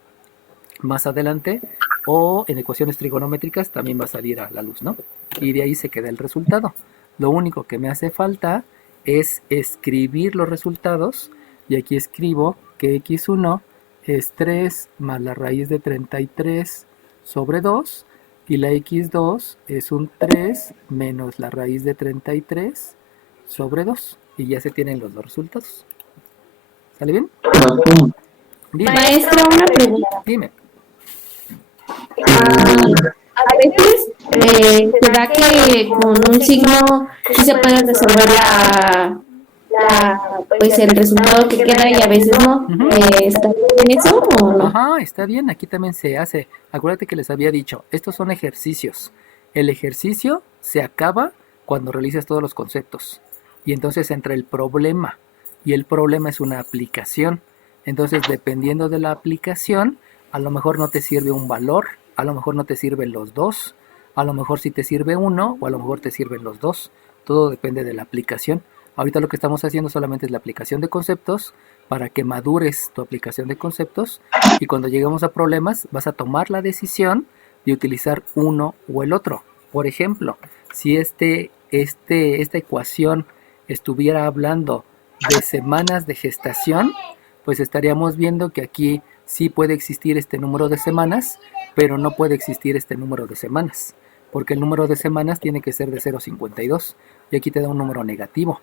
más adelante o en ecuaciones trigonométricas también va a salir a la luz, ¿no? Y de ahí se queda el resultado. Lo único que me hace falta es escribir los resultados y aquí escribo que x1 es 3 más la raíz de 33 sobre 2 y la x2 es un 3 menos la raíz de 33 sobre 2 y ya se tienen los dos resultados. ¿Sale bien? Dime. Maestro, una pregunta. Dime. A veces se da que con un signo sí se puede resolver pues el resultado que queda y a veces no. ¿Está bien eso o no? Ajá, está bien, aquí también se hace. Acuérdate que les había dicho, estos son ejercicios. El ejercicio se acaba cuando realizas todos los conceptos. Y entonces entra el problema. Y el problema es una aplicación. Entonces, dependiendo de la aplicación, a lo mejor no te sirve un valor, a lo mejor no te sirven los dos, a lo mejor sí te sirve uno, o a lo mejor te sirven los dos. Todo depende de la aplicación. Ahorita lo que estamos haciendo solamente es la aplicación de conceptos para que madures tu aplicación de conceptos y cuando lleguemos a problemas vas a tomar la decisión de utilizar uno o el otro. Por ejemplo, si esta ecuación estuviera hablando de semanas de gestación, pues estaríamos viendo que aquí sí puede existir este número de semanas, pero no puede existir este número de semanas, porque el número de semanas tiene que ser de 0,52 y aquí te da un número negativo.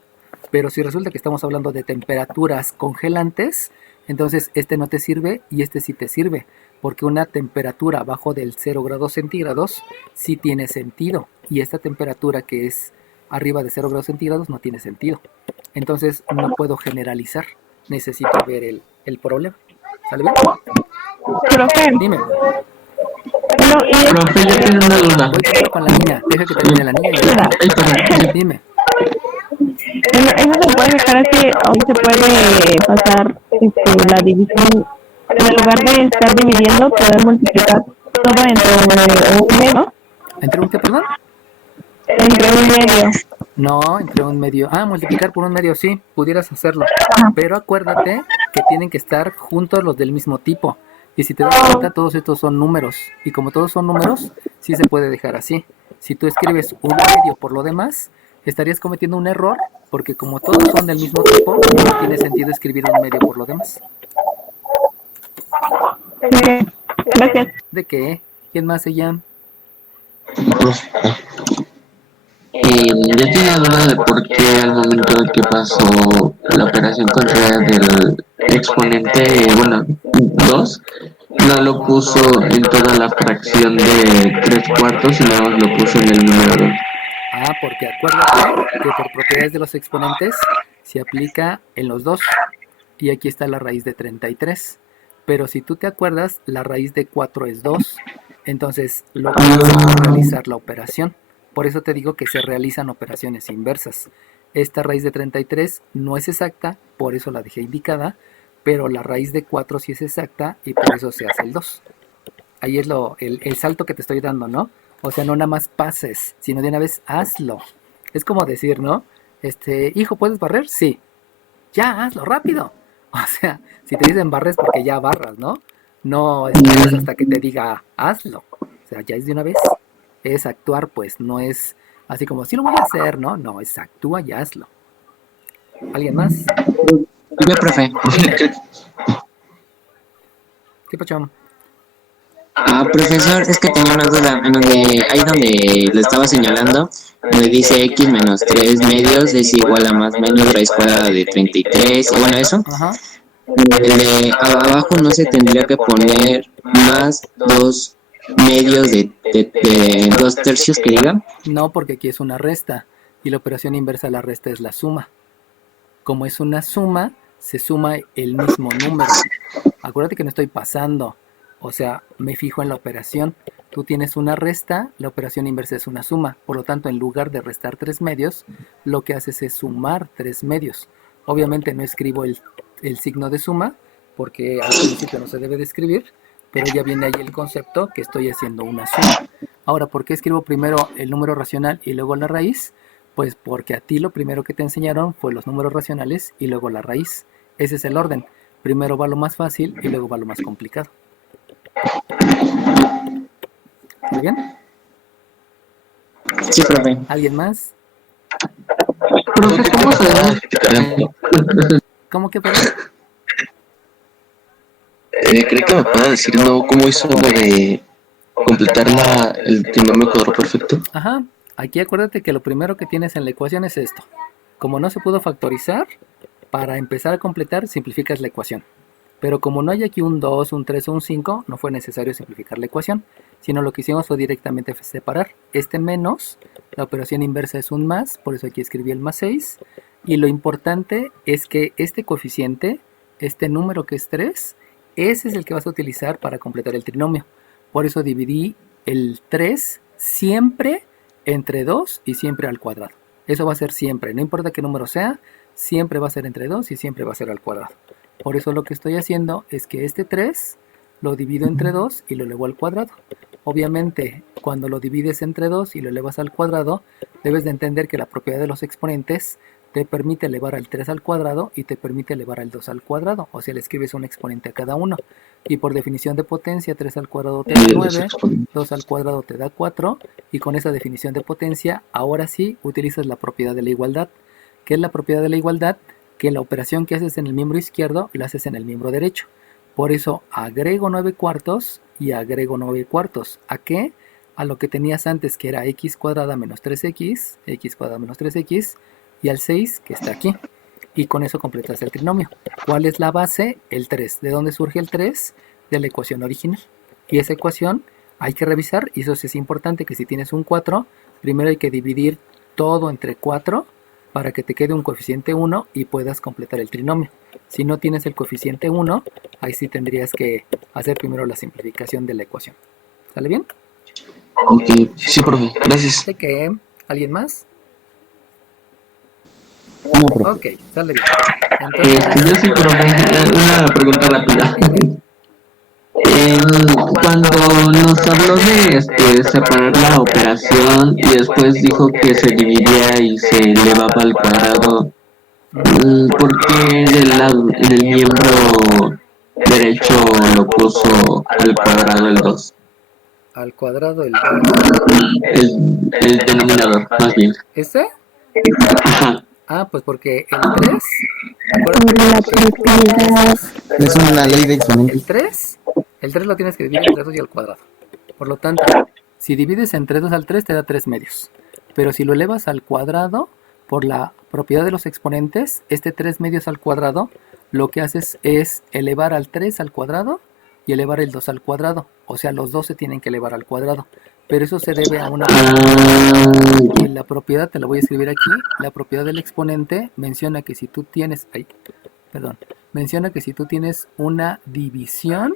Pero si resulta que estamos hablando de temperaturas congelantes, entonces este no te sirve y este sí te sirve, porque una temperatura abajo del 0 grados centígrados sí tiene sentido, y esta temperatura que es arriba de 0 grados centígrados no tiene sentido. Entonces no puedo generalizar, necesito ver el problema. ¿Sale bien? Profe. Dime. Profe, yo tengo una duda. Voy primero con la niña, deja que termine la niña y dime. Eso se puede dejar así, o se puede pasar la división. En lugar de estar dividiendo, poder multiplicar todo entre un medio, ¿no? ¿Entre un qué, perdón? Entre un medio. No, entre un medio. Multiplicar por un medio, sí, pudieras hacerlo. Pero acuérdate que tienen que estar juntos los del mismo tipo. Y si te das cuenta, todos estos son números. Y como todos son números, sí se puede dejar así. Si tú escribes un medio por lo demás, estarías cometiendo un error, porque como todos son del mismo tipo, no tiene sentido escribir un medio por lo demás. Gracias. ¿De qué? ¿Quién más se llama? Yo tenía duda de por qué al momento que pasó la operación contraria del exponente, 2, no lo puso en toda la fracción de 3/4, sino lo puso en el número 2. Porque acuérdate que por propiedades de los exponentes se aplica en los dos. Y aquí está la raíz de 33. Pero si tú te acuerdas, la raíz de 4 es 2. Entonces, lo que es realizar la operación. Por eso te digo que se realizan operaciones inversas. Esta raíz de 33 no es exacta, por eso la dejé indicada, pero la raíz de 4 sí es exacta y por eso se hace el 2. Ahí es el salto que te estoy dando, ¿no? O sea, no nada más pases, sino de una vez hazlo. Es como decir, ¿no? Hijo, ¿puedes barrer? Sí. Ya, hazlo, rápido. O sea, si te dicen barres porque ya barras, ¿no? No esperes hasta que te diga hazlo. O sea, ya es de una vez. Es actuar, pues, no es así como, sí lo voy a hacer, ¿no? No, es actúa y hazlo. ¿Alguien más? Dime, profe. ¿Qué pachón? Profesor, es que tenía una duda. Ahí donde le estaba señalando, me dice x menos 3 medios es igual a más menos raíz cuadrada de 33. Y bueno, eso. Ajá. Abajo no se tendría que poner más 2 medios de 2 tercios, que diga. No, porque aquí es una resta. Y la operación inversa a la resta es la suma. Como es una suma, se suma el mismo número. Acuérdate que no estoy pasando. O sea, me fijo en la operación. Tú tienes una resta, la operación inversa es una suma. Por lo tanto, en lugar de restar 3 medios, lo que haces es sumar 3 medios. Obviamente no escribo el signo de suma, porque al principio no se debe de escribir, pero ya viene ahí el concepto que estoy haciendo una suma. Ahora, ¿por qué escribo primero el número racional y luego la raíz? Pues porque a ti lo primero que te enseñaron fue los números racionales y luego la raíz. Ese es el orden. Primero va lo más fácil y luego va lo más complicado. ¿Está bien? Sí, profe. ¿Alguien más? Profe, ¿cómo se da? ¿Cómo que, perdón? ¿Cree que me pueda decir cómo hizo lo de completar el trinomio cuadrado perfecto? Ajá. Aquí acuérdate que lo primero que tienes en la ecuación es esto. Como no se pudo factorizar, para empezar a completar simplificas la ecuación. Pero como no hay aquí un 2, un 3 o un 5, no fue necesario simplificar la ecuación, sino lo que hicimos fue directamente separar. Este menos, la operación inversa es un más, por eso aquí escribí el más 6. Y lo importante es que este coeficiente, este número que es 3, ese es el que vas a utilizar para completar el trinomio. Por eso dividí el 3 siempre entre 2 y siempre al cuadrado. Eso va a ser siempre, no importa qué número sea, siempre va a ser entre 2 y siempre va a ser al cuadrado. Por eso lo que estoy haciendo es que este 3 lo divido entre 2 y lo elevo al cuadrado. Obviamente, cuando lo divides entre 2 y lo elevas al cuadrado, debes de entender que la propiedad de los exponentes te permite elevar al 3 al cuadrado y te permite elevar al 2 al cuadrado. O sea, le escribes un exponente a cada uno. Y por definición de potencia, 3 al cuadrado te da 9, 2 al cuadrado te da 4. Y con esa definición de potencia, ahora sí utilizas la propiedad de la igualdad. ¿Qué es la propiedad de la igualdad? Que la operación que haces en el miembro izquierdo, la haces en el miembro derecho. Por eso agrego 9 cuartos y agrego 9 cuartos. ¿A qué? A lo que tenías antes, que era x cuadrada menos 3x, x cuadrada menos 3x, y al 6 que está aquí. Y con eso completas el trinomio. ¿Cuál es la base? El 3. ¿De dónde surge el 3? De la ecuación original. Y esa ecuación hay que revisar, y eso sí es importante, que si tienes un 4, primero hay que dividir todo entre 4 para que te quede un coeficiente 1 y puedas completar el trinomio. Si no tienes el coeficiente 1, ahí sí tendrías que hacer primero la simplificación de la ecuación. ¿Sale bien? Ok, sí, profe, gracias. ¿De qué? ¿Alguien más? No, profe. Ok, sale bien. Entonces, Yo sí, profe, una pregunta rápida. Cuando nos habló de separar la operación y después dijo que se dividía y se elevaba al cuadrado, ¿por qué en el miembro derecho lo puso al cuadrado el 2? al cuadrado el El denominador, más bien. ¿Este? Ajá. Ah, pues porque el 3, Es una ley de exponentes. el 3 lo tienes que dividir entre 2 y al cuadrado. Por lo tanto, si divides entre 2 al 3 te da 3 medios. Pero si lo elevas al cuadrado, por la propiedad de los exponentes, este 3 medios al cuadrado, lo que haces es elevar al 3 al cuadrado y elevar el 2 al cuadrado. O sea, los dos se tienen que elevar al cuadrado. Pero eso se debe a una y la propiedad, te la voy a escribir aquí, la propiedad del exponente menciona que si tú tienes, menciona que si tú tienes una división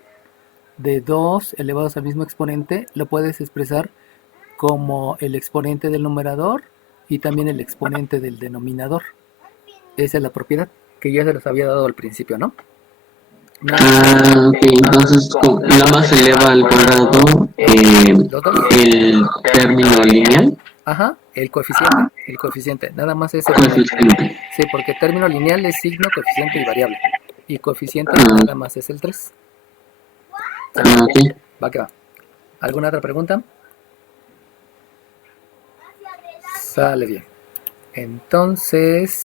de 2 elevados al mismo exponente, lo puedes expresar como el exponente del numerador y también el exponente del denominador. Esa es la propiedad que ya se los había dado al principio, ¿no? Ok, entonces nada más se eleva al cuadrado el término lineal. Ajá, el coeficiente, nada más es Coeficiente. Sí, porque término lineal es signo, coeficiente y variable. Y coeficiente nada más es el 3. Ok. Va que va. ¿Alguna otra pregunta? Sale bien. Entonces,